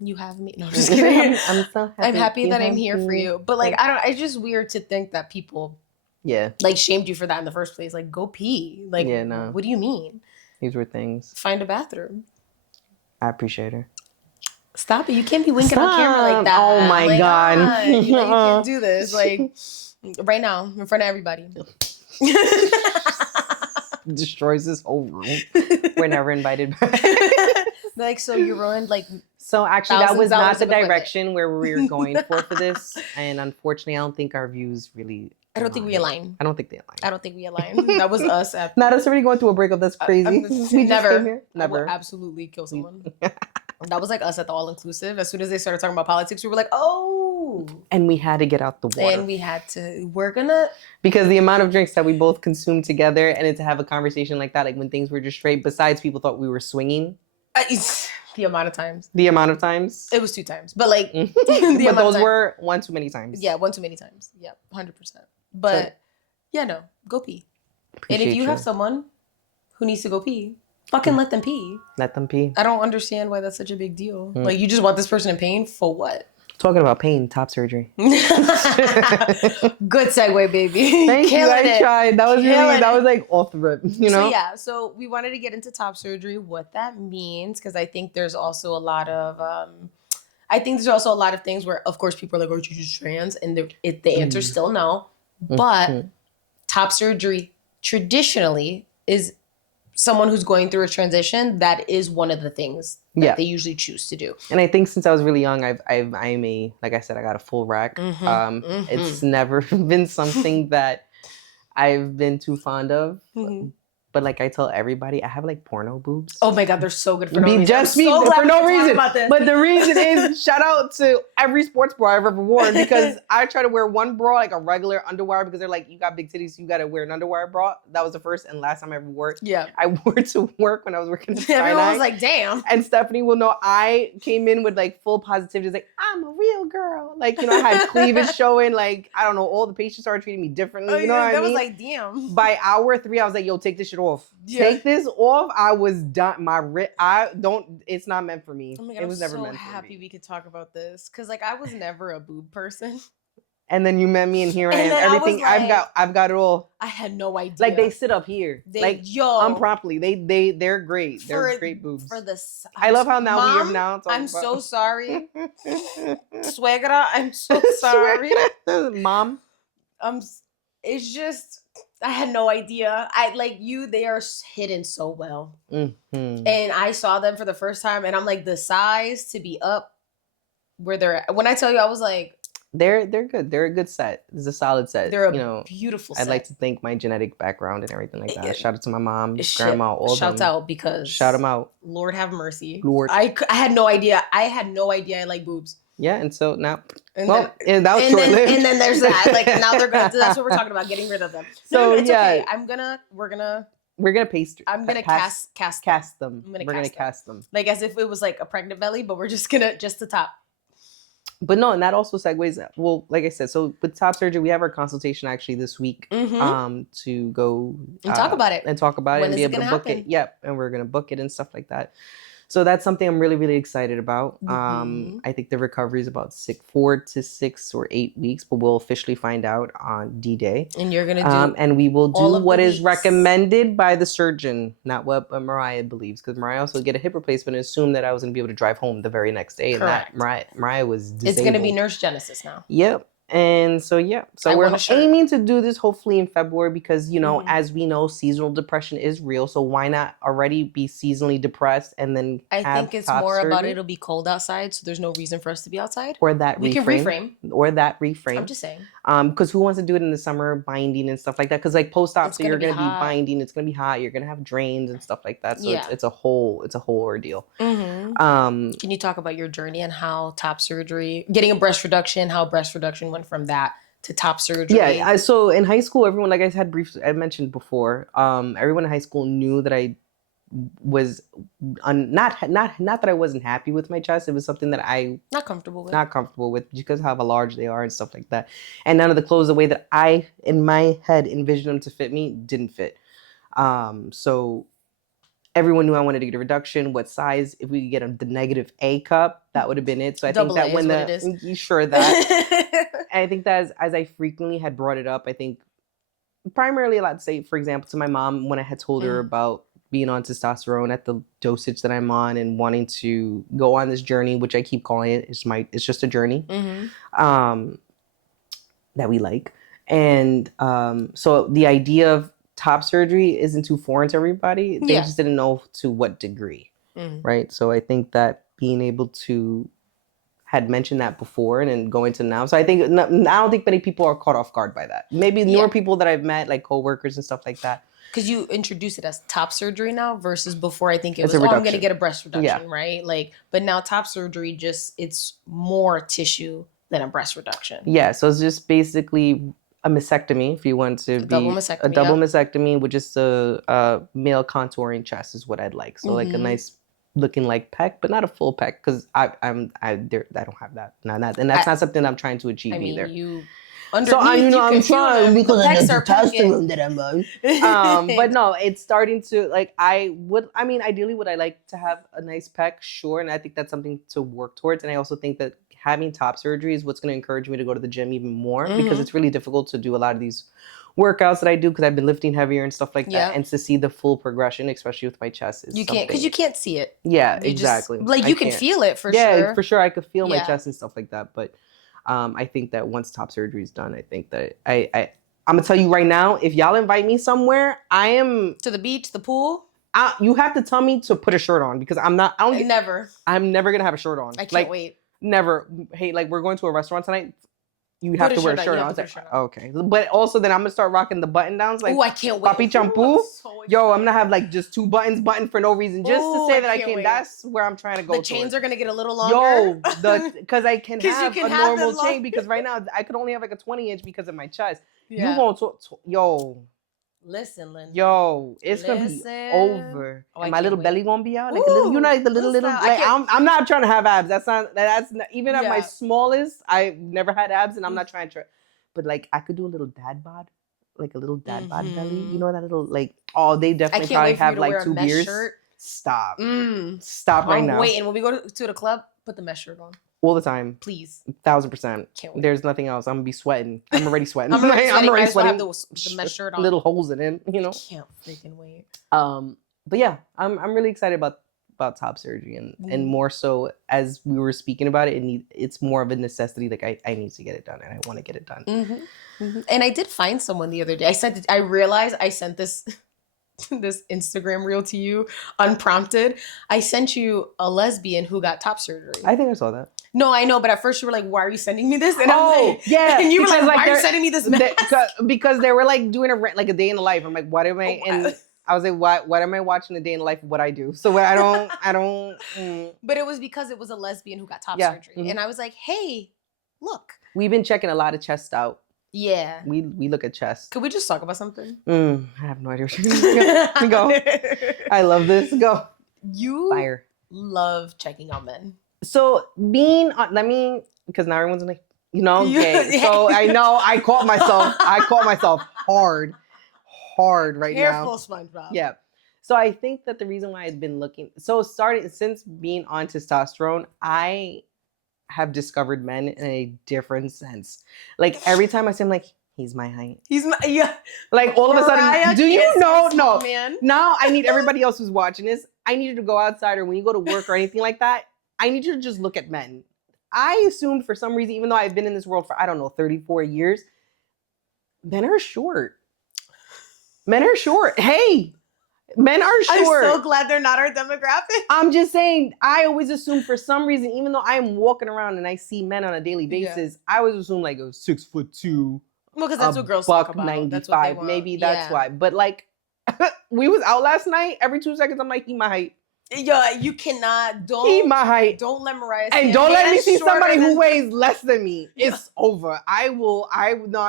you have me. No, I'm just kidding. I'm so happy. I'm happy that I'm here for you. But like it's just weird to think that people like shamed you for that in the first place. Like, go pee. Like, what do you mean? These were things. Find a bathroom. I appreciate her. Stop it. You can't be winking on camera like that. Oh my God. You can't do this. Like, right now, in front of everybody. Destroys this whole room. We're never invited back. Like, so you ruined, like... So actually, that was not the direction where we were going for this. And unfortunately, I don't think our views really... I don't think we align. I don't think they align. I don't think we align. That was us. Not us already going through a breakup. That's crazy. Never. I will absolutely kill someone. That was like us at the all-inclusive. As soon as they started talking about politics, we were like, oh. And we had to get out the water. And we had to. We're going to. Because the amount of drinks that we both consumed together and then to have a conversation like that, like when things were just straight, besides people thought we were swinging. The amount of times. The amount of times? It was 2 times. But like. But those were one too many times. Yeah, one too many times. Yeah, 100%. But yeah, no. Go pee. And if you have someone who needs to go pee, fucking let them pee. Let them pee. I don't understand why that's such a big deal. Like, you just want this person in pain for what? Talking about pain, top surgery. Good segue, baby. Thank you. I tried. That was like off the rip, you know? So yeah, so we wanted to get into top surgery, what that means, because I think there's also a lot of things where, of course, people are like, "Oh, you're just trans," and the answer is still no. But top surgery traditionally is someone who's going through a transition. That is one of the things that they usually choose to do. And I think since I was really young, I'm like I said, I got a full rack. It's never been something that I've been too fond of. But like I tell everybody, I have like porno boobs. Oh my God, they're so good for no reason. Just for no reason. But the reason is, shout out to every sports bra I've ever worn, because I try to wear one bra, like a regular underwire, because they're like, you got big titties, so you got to wear an underwire bra. That was the first and last time I ever wore it. Yeah. I wore it to work when I was working at Sinai. Everyone was like, damn. And Stephanie will know I came in with like full positivity. It's like, I'm a real girl. Like, you know, I had cleavage showing. Like, I don't know, all the patients started treating me differently. You know what I mean? That was like, damn. By hour 3, I was like, yo, take this shit off. Yeah. Take this off. I was done. It's not meant for me. Oh my God, it was never meant for me. I'm so happy we could talk about this, because like I was never a boob person. And then you met me, and here I am. Everything like, I've got it all. I had no idea. Like they sit up here, unpromptly. They're great. They're great boobs. I love how now we have now. I'm so sorry, Suegra. I'm so sorry, Mom. It's just. I had no idea. They are hidden so well. And I saw them for the first time, and I'm like, the size to be up where they're at. When I tell you, I was like, they're good. They're a good set. It's a solid set. They're a beautiful set. I'd like to thank my genetic background and everything like that. Shout out to my mom, grandma, all of them. Shouts out, because shout them out. Lord have mercy. Lord. I had no idea. I had no idea I like boobs. Yeah, and so now, that was short-lived. And then there's that. Like, now they're good. That's what we're talking about, getting rid of them. So it's okay. We're gonna paste. I'm gonna cast them. We're gonna cast them. Like as if it was like a pregnant belly, but we're just the top. But no, and that also segues. Well, like I said, so with top surgery, we have our consultation actually this week to go and talk about it and be able to book it. Yep, and we're gonna book it and stuff like that. So that's something I'm really, really excited about. I think the recovery is about 4 to 6 or 8 weeks, but we'll officially find out on D-Day. And you're going to do and we will do what is recommended by the surgeon, not what Mariah believes. Because Mariah also get a hip replacement and assumed that I was going to be able to drive home the very next day. Correct. And that Mariah was disabled. It's going to be Nurse Genesis now. Yep. And so, we're aiming to do this hopefully in February, because, you know, as we know, seasonal depression is real. So why not already be seasonally depressed and then I think it's more surgery? About it'll be cold outside, so there's no reason for us to be outside. Or that we can reframe. Or that reframe. I'm just saying. Because who wants to do it in the summer, binding and stuff like that? Because like post-op, so you're going to be binding. It's going to be hot. You're going to have drains and stuff like that. So it's a whole ordeal. Can you talk about your journey and how top surgery, getting a breast reduction, how breast reduction went from that to top surgery? Yeah. So in high school, everyone, like I mentioned before, everyone in high school knew that I was not that I wasn't happy with my chest. It was something that I not comfortable with because of how large they are and stuff like that. And none of the clothes, the way that I in my head envisioned them to fit me, didn't fit. So everyone knew I wanted to get a reduction. What size? If we could get the negative A cup, that would have been it. So I think that when you sure that I think that as I frequently had brought it up, I think primarily a lot to say, for example, to my mom when I had told her about being on testosterone at the dosage that I'm on and wanting to go on this journey, which I keep calling it. It's just a journey that we like. And so the idea of top surgery isn't too foreign to everybody. They just didn't know to what degree, right? So I think that being able to had mentioned that before and then go into now. So I don't think many people are caught off guard by that. Maybe newer people that I've met, like coworkers and stuff like that. Because you introduce it as top surgery now versus before I think it was, I'm going to get a breast reduction, right? Like, but now top surgery it's more tissue than a breast reduction. Yeah, so it's just basically a mastectomy, if you want to be double mastectomy with just a male contouring chest is what I'd like. So like a nice looking like pec, but not a full pec because I don't have that. And that's not something I'm trying to achieve either. I'm trying because of the testosterone that I'm on. But no, it's starting to ideally would I like to have a nice pec, sure, and I think that's something to work towards. And I also think that having top surgery is what's going to encourage me to go to the gym even more because it's really difficult to do a lot of these workouts that I do because I've been lifting heavier and stuff like that. And to see the full progression, especially with my chest, is you can't because you can't see it. Yeah, exactly. You can feel it for sure. Yeah, for sure. I could feel my chest and stuff like that. But I think that once top surgery is done, I think that I'm gonna tell you right now, if y'all invite me somewhere, I am to the beach, the pool. You have to tell me to put a shirt on because I'm never gonna have a shirt on. I can't wait. Never. Hey, like we're going to a restaurant tonight. You have to wear a shirt on. Okay. But also then I'm going to start rocking the button downs. Like, I can't wait. Papi Champoo. Yo, I'm going to have like just 2 buttons buttoned for no reason. Just to say that I can. Wait. That's where I'm trying to go. The chains are going to get a little longer. Yo, because I can have a normal chain because right now I could only have like a 20-inch because of my chest. Yeah. You won't, Listen, Linda. Yo, it's gonna be over. And my little belly gonna be out. Like a little, you know, like the little. Like I'm not trying to have abs. That's not even at my smallest. I've never had abs, and I'm not trying to. But like, I could do a little dad bod, like a little dad bod belly. You know that little like. Oh, they definitely probably have like 2 beers. Stop. Stop right now. Wait, and when we go to the club, put the mesh shirt on. All the time. Please. 1,000%. Can't wait. There's nothing else. I'm going to be sweating. I'm already sweating. I'm already sweating. The mesh shirt on. Little holes in it, you know? Can't freaking wait. But yeah, I'm really excited about top surgery and more so as we were speaking about it, it's more of a necessity. Like I need to get it done and I want to get it done. And I did find someone the other day. I realized I sent this Instagram reel to you unprompted. I sent you a lesbian who got top surgery. I think I saw that. No, I know, but at first you were like, "Why are you sending me this?" And I'm like, "Yeah." And you were like, "Why are you sending me this?" Because they were like doing a day in the life. I'm like, "What am I?" And I was like, "What am I watching a day in the life of what I do?" So I don't. But it was because it was a lesbian who got top surgery, and I was like, "Hey, look." We've been checking a lot of chest out. Yeah. We look at chest. Could we just talk about something? I have no idea what you're going to go. I love this. Go. You Fire. Love checking out men. So because now everyone's like, okay. So I know I caught myself hard right now. Careful, SpongeBob. Yeah. So I think that the reason why I've been looking, since being on testosterone, I have discovered men in a different sense. Like every time I see him, like, he's my height. Like all of a sudden, do you know? No, man. Now I need everybody else who's watching this. I need you to go outside or when you go to work or anything like that. I need you to just look at men. I assumed for some reason, even though I've been in this world for 34 years, men are short. Hey. Men are short. I'm so glad they're not our demographic. I'm just saying, I always assume for some reason, even though I am walking around and I see men on a daily basis, I always assume like a 6'2". Well, because that's what girls talk about. $195. That's what they want. Maybe that's why. But like, we was out last night. Every 2 seconds, I'm like, he my height. Yo, you cannot. He my height. Don't let Mariah. And don't let me see somebody who weighs less than me. It's over. I'd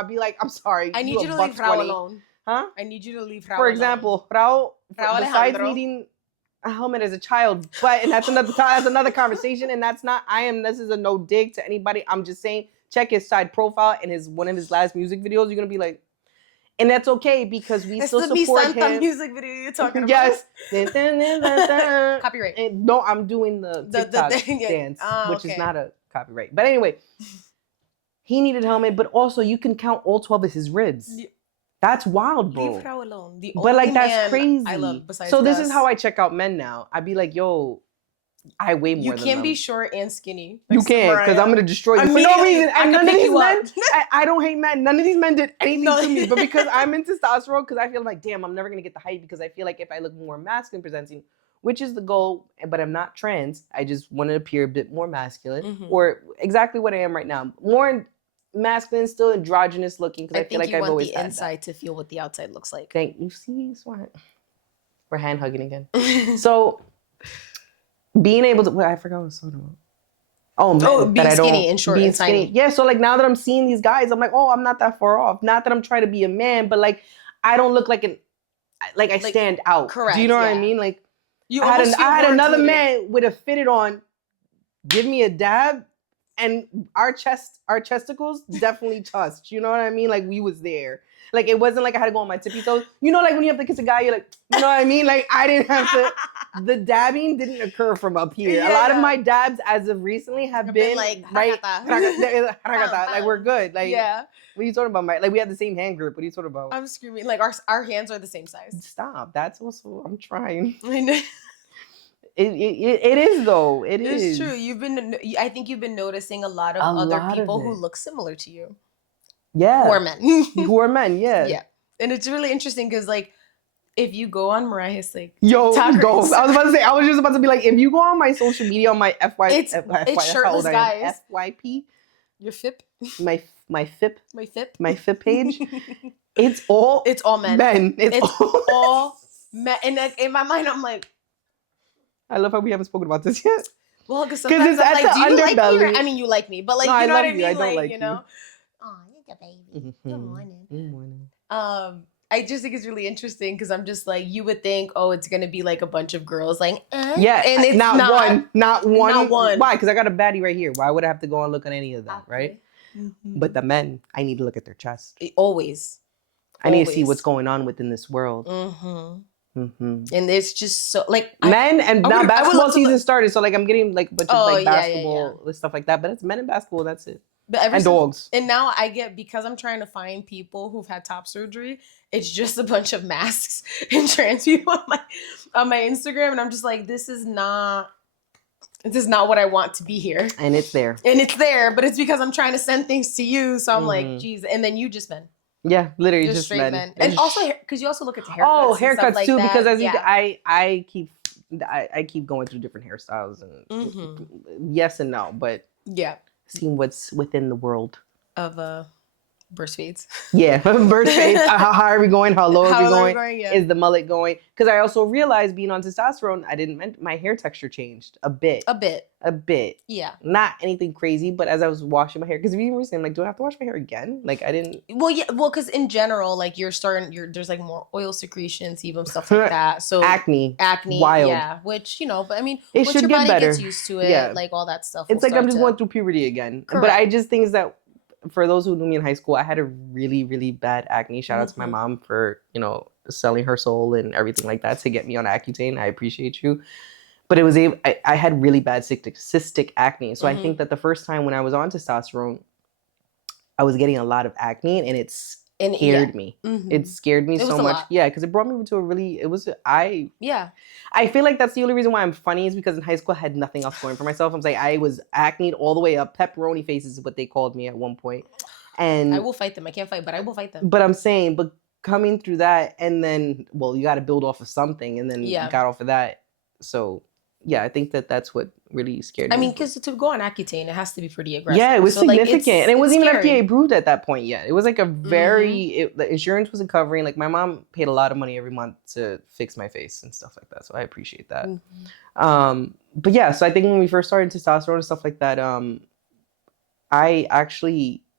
be like, I'm sorry. I need you to leave Frau alone. Huh? I need you to leave Frau For example, Frau besides needing a helmet as a child, and that's another conversation, and this is a no dig to anybody. I'm just saying, check his side profile and one of his last music videos. You're gonna be like, and that's okay because we still support him. Music video you're talking about. Yes. Copyright. And no, I'm doing the TikTok dance, which is not a copyright. But anyway, he needed a helmet, but also you can count all 12 of his ribs. That's wild, bro. Leave Frau alone. But like that's crazy. I love besides so this is how I check out men now. I'd be like, yo, I weigh more than them. You can be short and skinny. You can, because I'm gonna destroy you for no reason. And none of these men, I don't hate men. None of these men did anything to me. But because I'm in testosterone, because I feel like, damn, I'm never gonna get the height because I feel like if I look more masculine presenting, which is the goal, but I'm not trans. I just want to appear a bit more masculine, or exactly what I am right now. More masculine, still androgynous looking, because I feel like I've always had that. the inside to feel what the outside looks like. Thank you. See, smart. We're hand hugging again. So being able to, I forgot what I was talking about. Being skinny and short and tiny. Yeah, so like now that I'm seeing these guys, I'm like, oh, I'm not that far off. Not that I'm trying to be a man, but like I don't look like I stand out. Correct. Do you know what I mean? Like I had another man with a fitted on give me a dab. and our chesticles definitely touched. You know what I mean? Like we was there. Like it wasn't like I had to go on my tippy toes. You know, like when you have to kiss a guy, you're like, you know what I mean? Like I didn't have to. The dabbing didn't occur from up here. Yeah, a lot of my dabs, as of recently, have been like right. rakata. Like we're good. Like Yeah. what are you talking about? Like we have the same hand grip. What are you talking about? I'm screaming. Like our hands are the same size. Stop. That's also. I'm trying. I know. It is though. It is. It's true. I think you've been noticing a lot of other people who look similar to you. Yeah. Who are men. Who are men, yeah. Yeah. And it's really interesting because like if you go on Mariah's like go. TikTok I was just about to be like, if you go on my social media on my it's shirtless guys. FYP. Your FIP. My FIP. My FIP. My FIP page. It's all men. It's all men. And like, in my mind I'm like, I love how we haven't spoken about this yet. well, because sometimes I'm like, do you like me? Or, I mean, you like me, but like, no, you know what I you. mean? I don't like you know? Oh, you're a baby. Mm-hmm. Good morning. Good morning. I just think it's really interesting because I'm just like, you would think, oh, it's gonna be like a bunch of girls like, yeah, and it's not one. Why? Because I got a baddie right here. Why would I have to go and look at any of that, right? Mm-hmm. But the men, I need to look at their chest. Always. I need to see what's going on within this world. Mm-hmm. Mm-hmm. And it's just so like men, and now basketball season started, so like I'm getting like a bunch of like basketball stuff like that. But it's men in basketball. That's it. And dogs. And now I get, because I'm trying to find people who've had top surgery, it's just a bunch of masks and trans people on my Instagram, and I'm just like, this is not what I want to be here. And it's there. But it's because I'm trying to send things to you, so I'm like, geez, and then you just men. Yeah, literally just straight men. And also because you also look at the haircuts. Oh, haircuts like too, that. because I keep going through different hairstyles and yes and no, but yeah, seeing what's within the world of burst fades. Yeah, burst fades. How high are we going? How low are we going? Yeah. Is the mullet going? Because I also realized being on testosterone, I didn't mention my hair texture changed a bit. Yeah. Not anything crazy, but as I was washing my hair, because even recently, I'm like, do I have to wash my hair again? Like I didn't. Well, yeah. Well, because in general, like there's like more oil secretion, sebum, stuff like that. So acne, wild. Yeah. Which but I mean, it should your get body better. Gets used to it, like all that stuff. It's like I'm just going through puberty again. Correct. But I just think that for those who knew me in high school, I had a really, really bad acne. Shout out to my mom for selling her soul and everything like that to get me on Accutane. I appreciate you. But it was I had really bad cystic acne. So I think that the first time when I was on testosterone, I was getting a lot of acne, and it scared me. Mm-hmm. It scared me so much. Yeah, because it brought me to I feel like that's the only reason why I'm funny is because in high school I had nothing else going for myself. I'm like, I was acne all the way up. Pepperoni faces is what they called me at one point. And I will fight them. I can't fight, but I will fight them. But I'm saying, coming through that, and then, you got to build off of something, and then got off of that. So yeah, I think that's what really scared me. I mean, because to go on Accutane, it has to be pretty aggressive. Yeah, it was significant. And it wasn't even FDA approved at that point yet. It was like a very, the insurance wasn't covering. Like my mom paid a lot of money every month to fix my face and stuff like that. So I appreciate that. Mm-hmm. But yeah, so I think when we first started testosterone and stuff like that,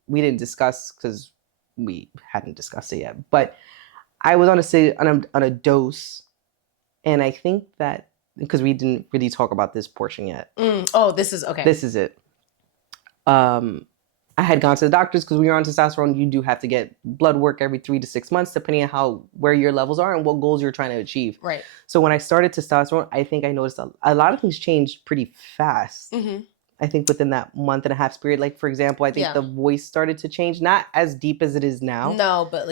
we didn't discuss because we hadn't discussed it yet. But I was on a dose, and I think that, because we didn't really talk about this portion yet. Oh, this is okay. This is it. I had gone to the doctors because we were on testosterone. You do have to get blood work every 3 to 6 months, depending on where your levels are and what goals you're trying to achieve. Right. So when I started testosterone, I think I noticed a lot of things changed pretty fast. Mm-hmm. I think within that month and a half period, like for example, I think the voice started to change, not as deep as it is now. No, but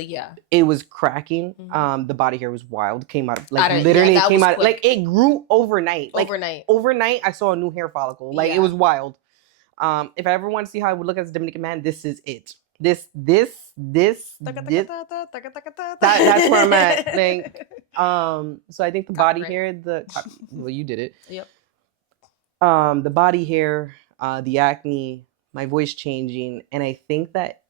it was cracking. Mm-hmm. The body hair was wild. Came out literally came out quick. Like it grew overnight. Overnight, I saw a new hair follicle. It was wild. If I ever want to see how I would look as a Dominican man, this is it. This. That's where I'm at. So I think the body hair, you did it. Yep. The body hair, the acne, my voice changing. And I think that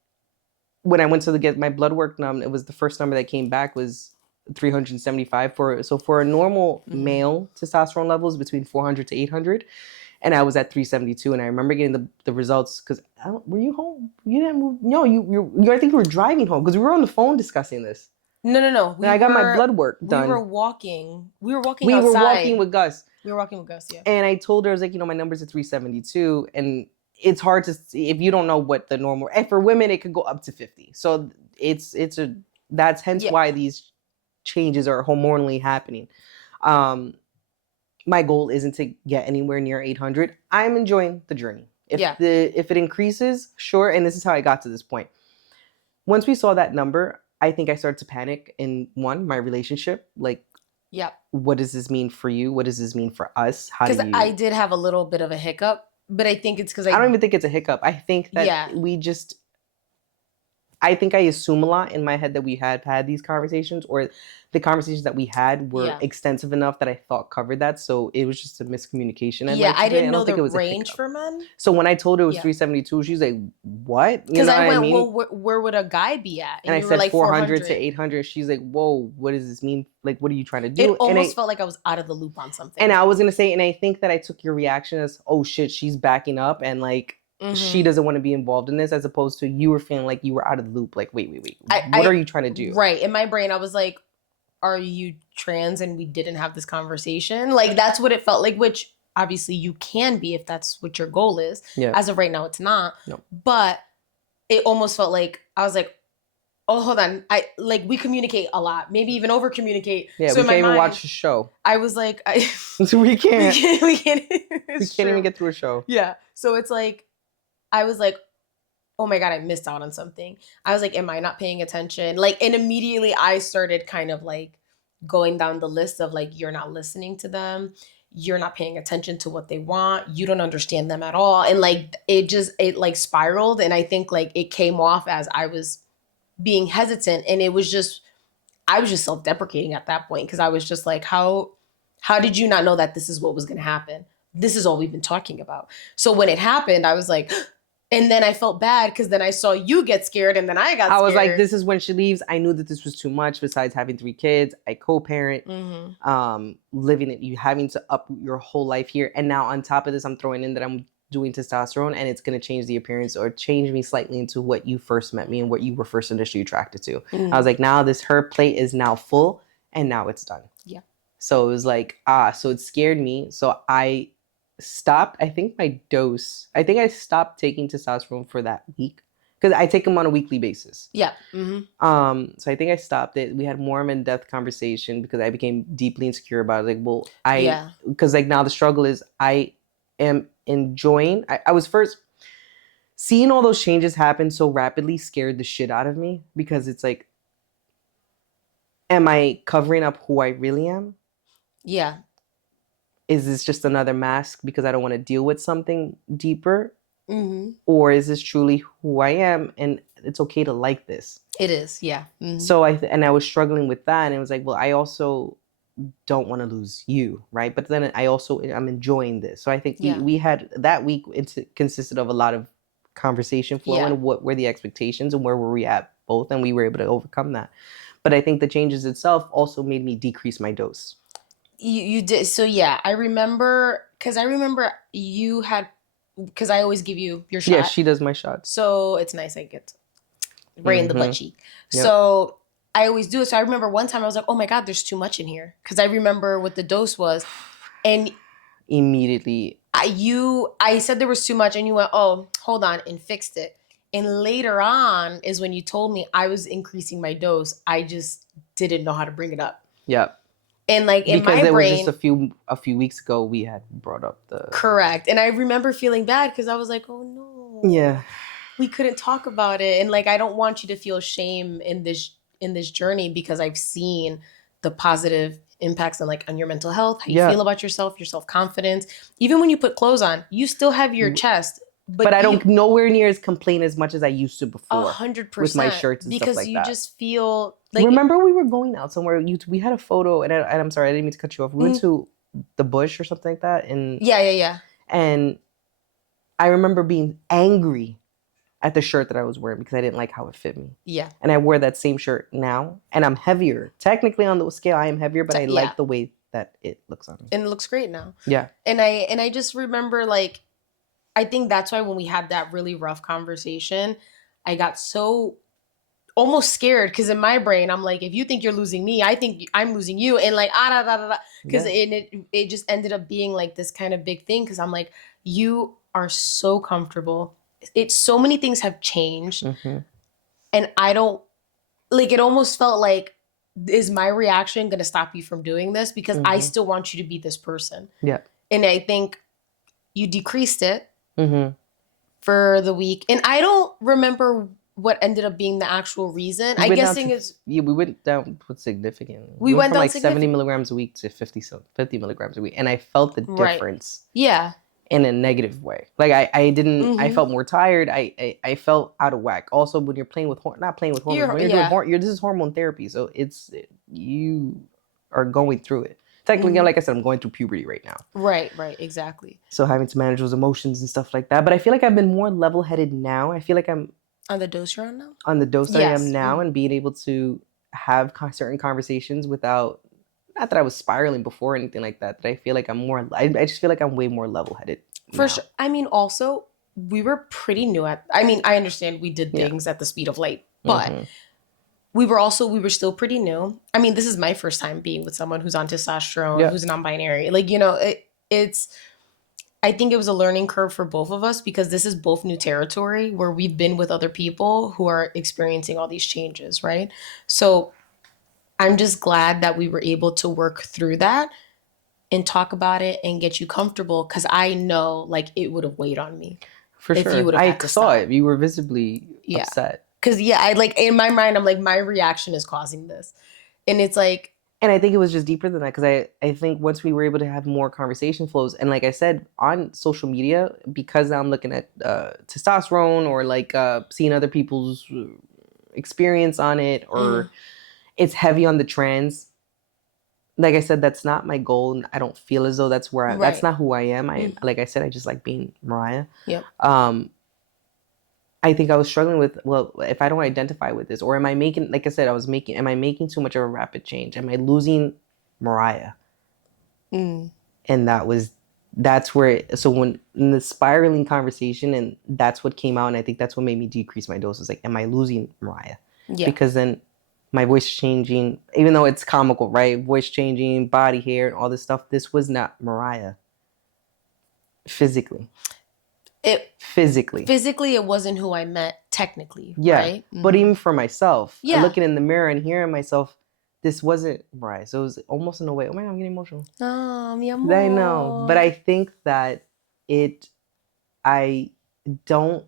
when I went to get my blood work done, it was the first number that came back was 375 for a normal male testosterone levels between 400 to 800. And I was at 372. And I remember getting the results because were you home? You didn't move. No, I think you were driving home because we were on the phone discussing this. No. I got my blood work done. We were walking outside. We were walking with Gus. We were walking with Gus, yeah. And I told her, I was like, my number's at 372. And it's hard to see if you don't know what the normal, and for women it could go up to 50. So that's hence why these changes are hormonally happening. My goal isn't to get anywhere near 800. I'm enjoying the journey. If it increases, sure. And this is how I got to this point. Once we saw that number, I think I started to panic in my relationship. Like, what does this mean for you? What does this mean for us? Because I did have a little bit of a hiccup, but I think it's because I don't even think it's a hiccup. I think that I think I assume a lot in my head that we had these conversations, or the conversations that we had were extensive enough that I thought covered that. So it was just a miscommunication. I didn't know the range for men. So when I told her it was 372, she's like, "What?" Because I went, "Well, where would a guy be at?" And I said like 400 to 800. She's like, "Whoa, what does this mean? Like, what are you trying to do?" It almost felt like I was out of the loop on something. And I was gonna say, and I think that I took your reaction as, "Oh shit, she's backing up," and like. She doesn't want to be involved in this, as opposed to you were feeling like you were out of the loop. Like, wait. What are you trying to do? Right. In my brain, I was like, are you trans and we didn't have this conversation? Like, that's what it felt like, which obviously you can be if that's what your goal is. Yeah. As of right now, it's not. No. But it almost felt like, I was like, oh, hold on. We communicate a lot, maybe even over communicate. Yeah, so we can't even watch a show. I was like, we can't. we can't even get through a show. Yeah. So it's like, I was like, oh my God, I missed out on something. I was like, am I not paying attention? Like, and immediately I started kind of like going down the list of like, you're not listening to them. You're not paying attention to what they want. You don't understand them at all. And like, it like spiraled. And I think like it came off as I was being hesitant. And I was just self-deprecating at that point. Cause I was just like, how did you not know that this is what was going to happen? This is all we've been talking about. So when it happened, I was like, and then I felt bad because then I saw you get scared and then I got scared. I was like, this is when she leaves. I knew that this was too much besides having 3 kids. I co-parent, living it, you having to uproot your whole life here. And now on top of this, I'm throwing in that I'm doing testosterone and it's going to change the appearance or change me slightly into what you first met me and what you were first initially attracted to. I was like, now her plate is now full and now it's done. Yeah. So it was like, so it scared me. So I stopped, I think I stopped taking testosterone for that week because I take them on a weekly basis. Yeah. So I think I stopped it. We had more of an in-depth conversation because I became deeply insecure about it. Like, well, because like now the struggle is I am enjoying, I was first seeing all those changes happen so rapidly scared the shit out of me because it's like, am I covering up who I really am? Yeah. Is this just another mask because I don't want to deal with something deeper? Or is this truly who I am and it's okay to like this? It is, yeah. So I was struggling with that and it was like, well, I also don't want to lose you, right? But then I'm enjoying this. So I think we had that week, it consisted of a lot of conversation flow and what were the expectations and where were we at both, and we were able to overcome that. But I think the changes itself also made me decrease my dose. You did. So yeah, I remember you had, because I always give you your shot. Yeah, she does my shots. So it's nice. I get right in the butt cheek. Yep. So I always do it. So I remember one time I was like, oh my God, there's too much in here. Because I remember what the dose was. And immediately I said there was too much and you went, oh, hold on, and fixed it. And later on is when you told me I was increasing my dose. I just didn't know how to bring it up. Yep. And like in because my brain, was just a few weeks ago we had brought up the correct, and I remember feeling bad because I was like, oh no, yeah, we couldn't talk about it, and like I don't want you to feel shame in this journey because I've seen the positive impacts on your mental health, how you feel about yourself, your self-confidence. Even when you put clothes on, you still have your chest. But I don't nowhere near as complain as much as I used to before. 100% with my shirts and stuff like that. Because you just feel like. Remember we were going out somewhere. We had a photo, and I'm sorry, I didn't mean to cut you off. We went to the bush or something like that, and yeah. And I remember being angry at the shirt that I was wearing because I didn't like how it fit me. Yeah. And I wear that same shirt now, and I'm heavier. Technically, on the scale, I am heavier, but I like the way that it looks on me. And it looks great now. Yeah. And I just remember like. I think that's why when we had that really rough conversation, I got so almost scared because in my brain, I'm like, if you think you're losing me, I think I'm losing you. And like, because it just ended up being like this kind of big thing because I'm like, you are so comfortable. So many things have changed. Mm-hmm. And I don't, like, it almost felt like, is my reaction going to stop you from doing this? Because I still want you to be this person. Yeah. And I think you decreased it for the week. And I don't remember what ended up being the actual reason. I'm guessing is... Yeah, we went down significantly. We went from down like 70 milligrams a week to 50 milligrams a week. And I felt the difference. Yeah. In a negative way. Like I didn't, I felt more tired. I felt out of whack. Also, when you're playing with, not playing with hormones, when you're doing this is hormone therapy. So you are going through it. Technically, like I said, I'm going through puberty right now. Right, exactly. So having to manage those emotions and stuff like that. But I feel like I've been more level-headed now. I feel like I'm on the dose you're on now? On the dose that I am now, and being able to have certain conversations without, not that I was spiraling before or anything like that, that I feel like I'm more, I just feel like I'm way more level-headed. For sure. I mean, also, we were pretty new at, I mean, I understand we did things at the speed of light, but we were still pretty new. I mean, this is my first time being with someone who's on testosterone, who's non-binary. Like, you know, it's, I think it was a learning curve for both of us because this is both new territory where we've been with other people who are experiencing all these changes, right? So I'm just glad that we were able to work through that and talk about it and get you comfortable, because I know, like, it would have weighed on me. For sure. I saw it. You were visibly upset. Because, I, like, in my mind, I'm like, my reaction is causing this. And it's like... And I think it was just deeper than that, because I think once we were able to have more conversation flows, and like I said, on social media, because I'm looking at testosterone or like seeing other people's experience on it, or it's heavy on the trans. Like I said, that's not my goal. I don't feel as though that's where that's not who I am. Like I said, I just like being Mariah. Yep. I think I was struggling with, well, if I don't identify with this, or am I making, like I said, am I making too much of a rapid change? Am I losing Mariah? And that's where, so when in the spiraling conversation, and that's what came out, and I think that's what made me decrease my doses. Like, am I losing Mariah? Yeah. Because then my voice changing, even though it's comical, right? Voice changing, body hair, and all this stuff. This was not Mariah. Physically, it wasn't who I met technically. Yeah. Right? But even for myself, looking in the mirror and hearing myself, this wasn't Mariah. So it was almost in a way, oh my God, I'm getting emotional. Oh, mi amor. I know. But I think that I don't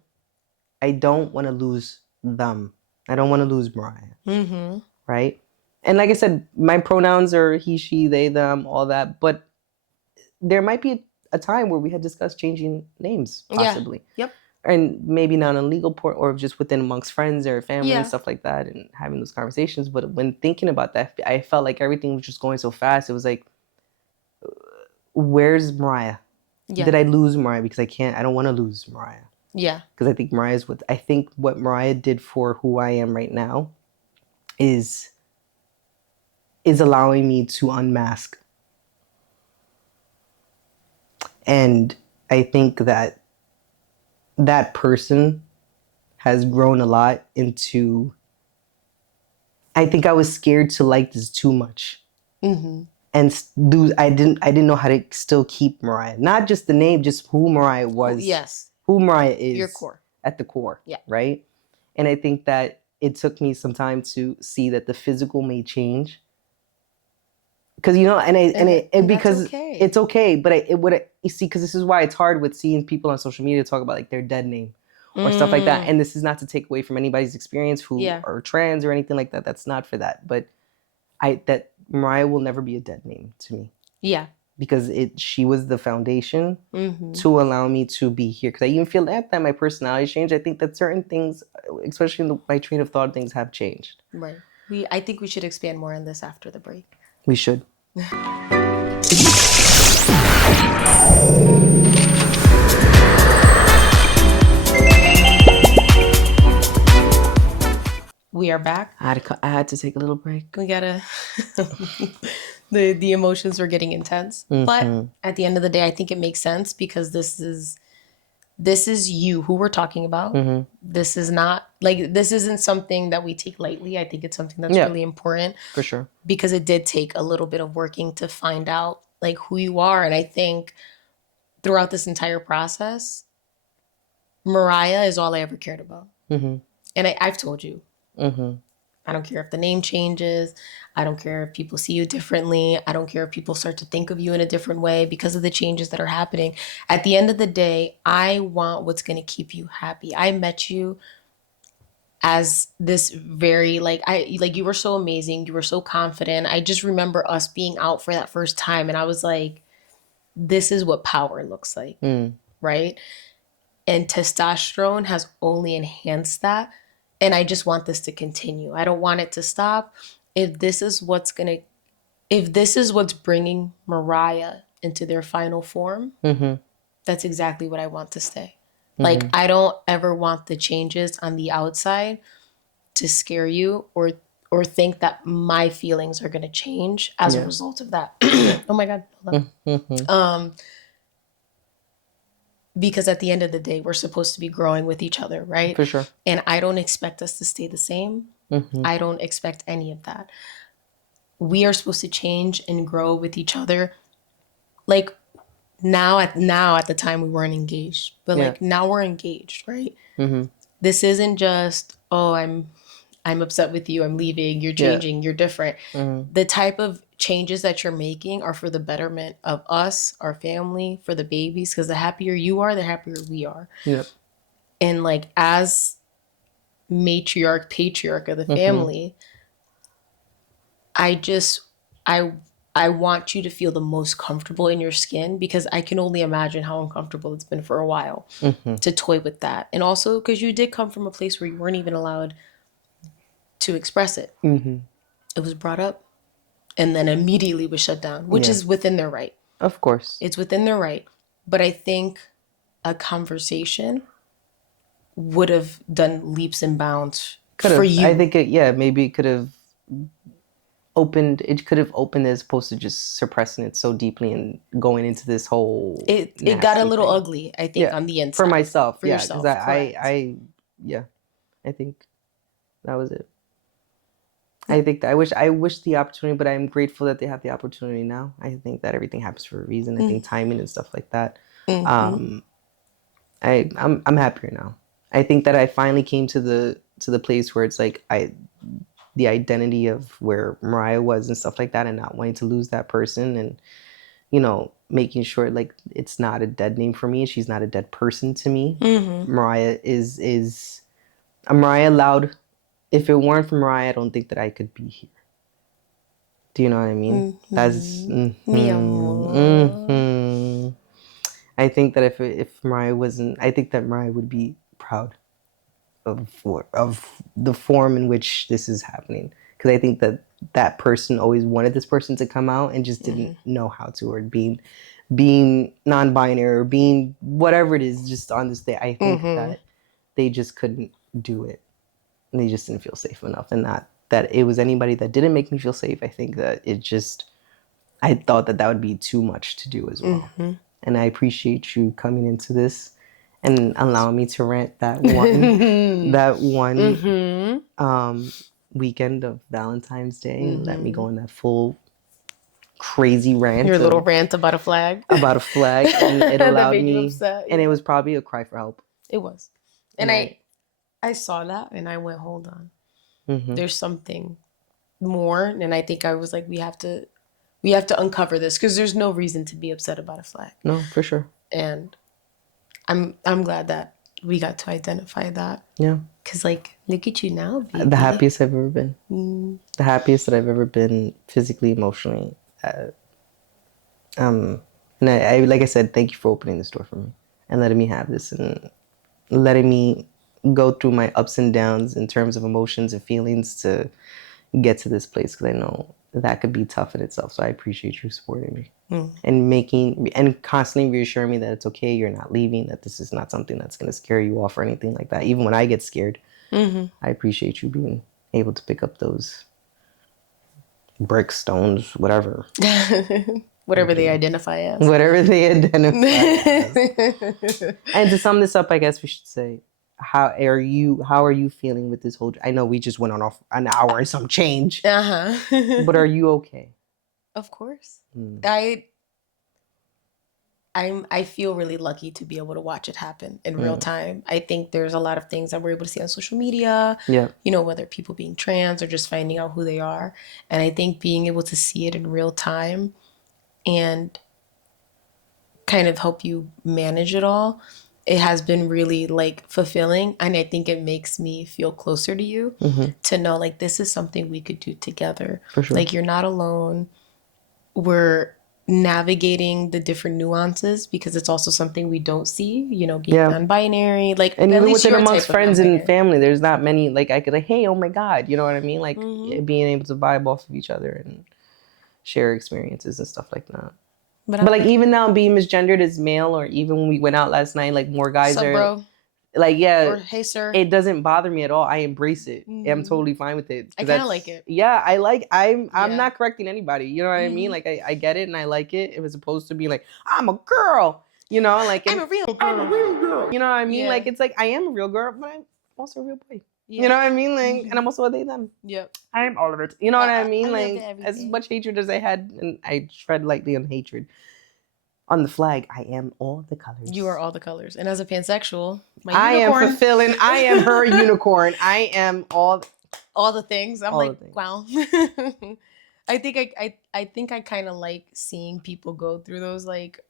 want to lose them. I don't want to lose Mariah. Right? And like I said, my pronouns are he, she, they, them, all that. But there might be a time where we had discussed changing names, possibly. Yep. And maybe not on a legal port, or just within amongst friends or family and stuff like that, and having those conversations. But when thinking about that, I felt like everything was just going so fast. It was like, where's Mariah? Yeah. Did I lose Mariah? Because I don't want to lose Mariah. Yeah. Because I think what Mariah did for who I am right now is allowing me to unmask. And I think that person has grown a lot into, I think I was scared to like this too much. And I didn't know how to still keep Mariah. Not just the name, just who Mariah was. Yes. Who Mariah is. Your core. At the core. Yeah. Right? And I think that it took me some time to see that the physical may change. Because, you know, and because okay. It's okay, but you see, because this is why it's hard with seeing people on social media talk about like their dead name or stuff like that. And this is not to take away from anybody's experience who are trans or anything like that. That's not for that. But that Mariah will never be a dead name to me. Yeah. Because she was the foundation to allow me to be here. Because I even feel that my personality changed. I think that certain things, especially in my train of thought, things have changed. Right. I think we should expand more on this after the break. We should. We are back. I had to take a little break. We gotta. the emotions were getting intense, but at the end of the day, I think it makes sense because this is you who we're talking about. This is not this isn't something that we take lightly. I think it's something that's really important. For sure. Because it did take a little bit of working to find out like who you are. And I think throughout this entire process, Mariah is all I ever cared about. Mm-hmm. And I've told you. Mm-hmm. I don't care if the name changes. I don't care if people see you differently. I don't care if people start to think of you in a different way because of the changes that are happening. At the end of the day, I want what's going to keep you happy. I met you as this very like you were so amazing. You were so confident. I just remember us being out for that first time and I was like, this is what power looks like, right? And testosterone has only enhanced that. And I just want this to continue. I don't want it to stop. If this is what's bringing Mariah into their final form, that's exactly what I want to stay. Like, I don't ever want the changes on the outside to scare you or think that my feelings are going to change as a result of that. Oh my God. Hold on. Because at the end of the day, we're supposed to be growing with each other, right? For sure. And I don't expect us to stay the same. I don't expect any of that. We are supposed to change and grow with each other. Like now at the time we weren't engaged, but like now we're engaged, right? This isn't just, oh, I'm upset with you, I'm leaving, you're changing, you're different. The type of changes that you're making are for the betterment of us, our family, for the babies, because the happier you are, the happier we are. And like as patriarch of the family, I want you to feel the most comfortable in your skin because I can only imagine how uncomfortable it's been for a while to toy with that. And also because you did come from a place where you weren't even allowed to express it. It was brought up and then immediately was shut down, which is within their right. Of course. It's within their right. But I think a conversation would have done leaps and bounds for you. I think maybe it could have opened as opposed to just suppressing it so deeply and going into this whole it got a little ugly, I think, on the inside. For myself. For yourself. Because I think that was it. I think that I wish the opportunity, but I'm grateful that they have the opportunity now. I think that everything happens for a reason. I think timing and stuff like that. I'm happier now. I think that I finally came to the place where it's like the identity of where Mariah was and stuff like that, and not wanting to lose that person, and making sure like it's not a dead name for me. She's not a dead person to me. Mariah is Mariah allowed. If it weren't for Mariah, I don't think that I could be here. Do you know what I mean? That's Mi amor. I think that if Mariah wasn't, I think that Mariah would be proud of the form in which this is happening. Because I think that person always wanted this person to come out and just didn't know how to, or being non-binary or being whatever it is, just on this day. I think that they just couldn't do it. And they just didn't feel safe enough. And not that it was anybody that didn't make me feel safe. I think that I thought that would be too much to do as well. And I appreciate you coming into this and allowing me to rant that one weekend of Valentine's Day and let me go in that full crazy rant. Your little rant about a flag. About a flag. And it allowed me. Upset, and it was probably a cry for help. It was. And I saw that and I went, hold on. There's something more. And I think I was like, we have to uncover this because there's no reason to be upset about a flag. No, for sure. And I'm glad that we got to identify that. Yeah. Because like, look at you now, baby. The happiest I've ever been. The happiest that I've ever been physically, emotionally. And I like I said, thank you for opening this door for me and letting me have this and letting me go through my ups and downs in terms of emotions and feelings to get to this place, because I know that could be tough in itself. So I appreciate you supporting me and constantly reassuring me that it's okay, you're not leaving, that this is not something that's going to scare you off or anything like that. Even when I get scared, I appreciate you being able to pick up those bricks, stones, whatever. Whatever they identify as. Whatever they identify as. And to sum this up, I guess we should say, how are you feeling with this whole... I know we just went on off an hour and some change. But are you okay? Of course. I feel really lucky to be able to watch it happen in real time. I think there's a lot of things that we're able to see on social media. Yeah. You know, whether people being trans or just finding out who they are. And I think being able to see it in real time and kind of help you manage it all, it has been really like fulfilling. And I think it makes me feel closer to you to know like this is something we could do together. For sure. Like you're not alone. We're navigating the different nuances because it's also something we don't see, you know, being non-binary, like, and at even least within your amongst type of friends and non-binary. family, there's not many, like, I could like, hey, oh my God, you know what I mean? Like, being able to vibe off of each other and share experiences and stuff like that. But like, even now being misgendered as male, or even when we went out last night, like, more guys Sup, are bro? like, yeah, Or hey, sir. it doesn't bother me at all. I embrace it. I'm totally fine with it. I kind of like it. Yeah, I'm not correcting anybody. You know what I mean? Like, I get it and I like it. It was supposed to be like, I'm a girl, you know, like, I'm a real girl. I'm a real girl. You know what I mean? Yeah. Like, it's like, I am a real girl, but I'm also a real boy. Yeah. You know what I mean? Like, and I'm also a they, them. Yep. I'm all of it. You know what I mean? I Like, as much hatred as I had, and I tread lightly on hatred. On the flag, I am all the colors. You are all the colors. And as a pansexual, I am fulfilling. I am her unicorn. I am all the things. I'm like, wow. I think I kind of like seeing people go through those, like,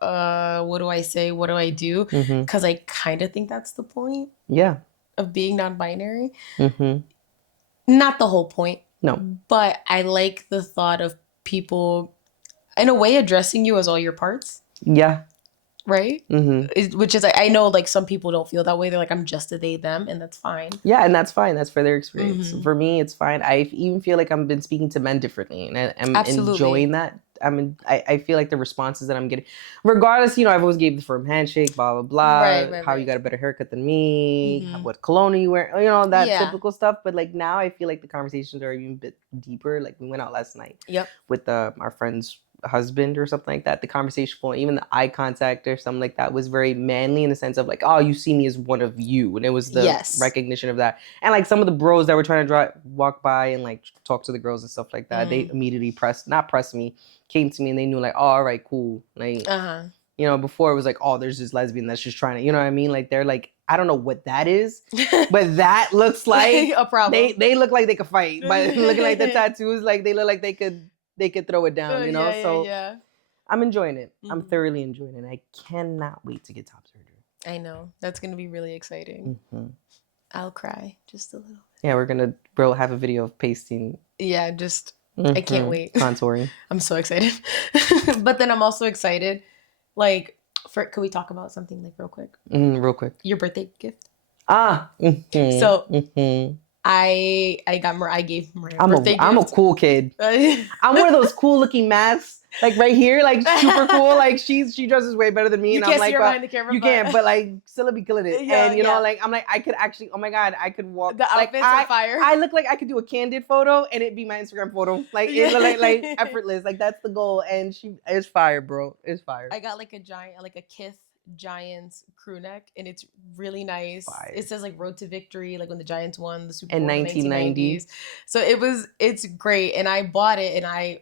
what do I say? What do I do? Because I kind of think that's the point. Yeah. Of being non-binary. Not the whole point. No. But I like the thought of people, in a way, addressing you as all your parts. Yeah. Right? Which is, I know, like, some people don't feel that way. They're like, I'm just a they, them, and that's fine. Yeah, and that's fine. That's for their experience. For me, it's fine. I even feel like I've been speaking to men differently, and I'm enjoying that. I feel like the responses that I'm getting, regardless, you know, I've always gave the firm handshake, blah, blah, blah. Right. You got a better haircut than me, what cologne you wear, you know, that typical stuff. But like now I feel like the conversations are even a bit deeper. Like we went out last night with our friend's husband or something like that. The conversation flow, even the eye contact or something like that was very manly in the sense of like, oh, you see me as one of you. And it was the recognition of that. And like some of the bros that were trying to walk by and like talk to the girls and stuff like that, they immediately not pressed me, came to me, and they knew like, oh, all right, cool. Like, you know, before it was like, oh, there's this lesbian that's just trying to, you know what I mean? Like they're like, I don't know what that is, but that looks like a problem. They look like they could fight by looking like the tattoos. Like they look like they could throw it down, you know? I'm enjoying it. I'm thoroughly enjoying it. I cannot wait to get top surgery. I know. That's going to be really exciting. I'll cry just a little. Yeah, we're going to have a video of pasting. Yeah, just, I can't wait. Contouring. I'm so excited. But then I'm also excited, like, could we talk about something like real quick? Real quick. Your birthday gift. So, I gave Mariah a birthday gift. I'm a cool kid. I'm one of those cool looking masks, like right here, like super cool. Like she dresses way better than me, and I'm like, behind the camera, you can't, but like still be killing it. And you know, like I'm like I could actually, oh my God, I could walk. The outfits are fire. I look like I could do a candid photo and it'd be my Instagram photo, like it look like effortless. Like that's the goal, and it's fire, bro. It's fire. I got like a giant, like a Kith Giants crew neck, and it's really nice. Fire. It says like Road to Victory, like when the Giants won the Super Bowl in 1990s. So it's great, and I bought it, and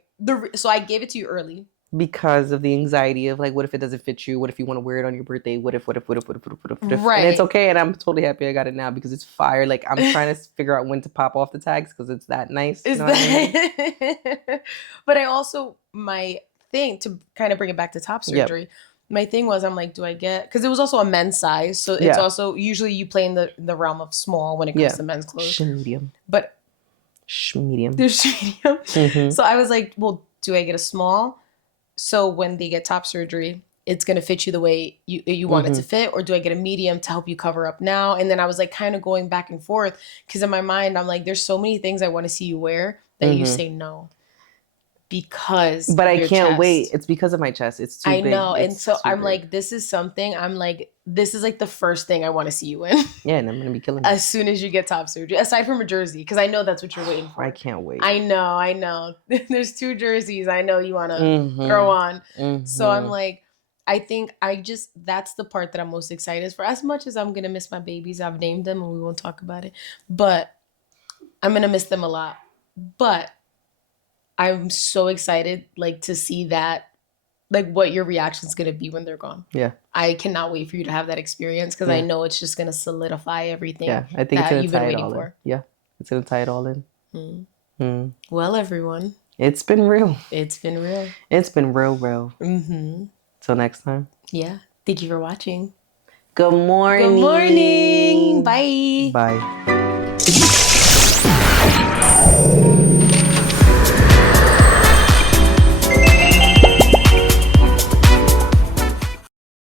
so I gave it to you early because of the anxiety of like, what if it doesn't fit you? What if you want to wear it on your birthday? What if? Right. And it's okay, and I'm totally happy I got it now because it's fire. Like I'm trying to figure out when to pop off the tags because it's that nice. You know what I mean? But I also, my thing to kind of bring it back to top surgery. My thing was, I'm like, do I get, because it was also a men's size. So it's also, usually you play in the realm of small when it comes to men's clothes. Medium. But. Medium. There's medium. So I was like, well, do I get a small? So when they get top surgery, it's going to fit you the way you want it to fit? Or do I get a medium to help you cover up now? And then I was like kind of going back and forth. Because in my mind, I'm like, there's so many things I want to see you wear that you say no. Because but I can't chest. Wait. It's because of my chest. It's too big. I know. And so I'm like, this is something. I'm like, this is like the first thing I want to see you in. Yeah, and I'm gonna be killing it as soon as you get top surgery. Aside from a jersey, because I know that's what you're waiting for. I can't wait. I know. There's 2 jerseys. I know you want to throw on. So I'm like, I think that's the part that I'm most excited for. As much as I'm gonna miss my babies, I've named them, and we won't talk about it. But I'm gonna miss them a lot. But I'm so excited, like, to see that like what your reaction's gonna be when they're gone. Yeah. I cannot wait for you to have that experience because I know it's just gonna solidify everything. Yeah, I think it's that gonna you've tie been it waiting all for. in. Yeah, it's gonna tie it all in. Well, everyone, it's been real. It's been real. It's been real. Till next time. Yeah. Thank you for watching. Good morning. Good morning. Bye. Bye.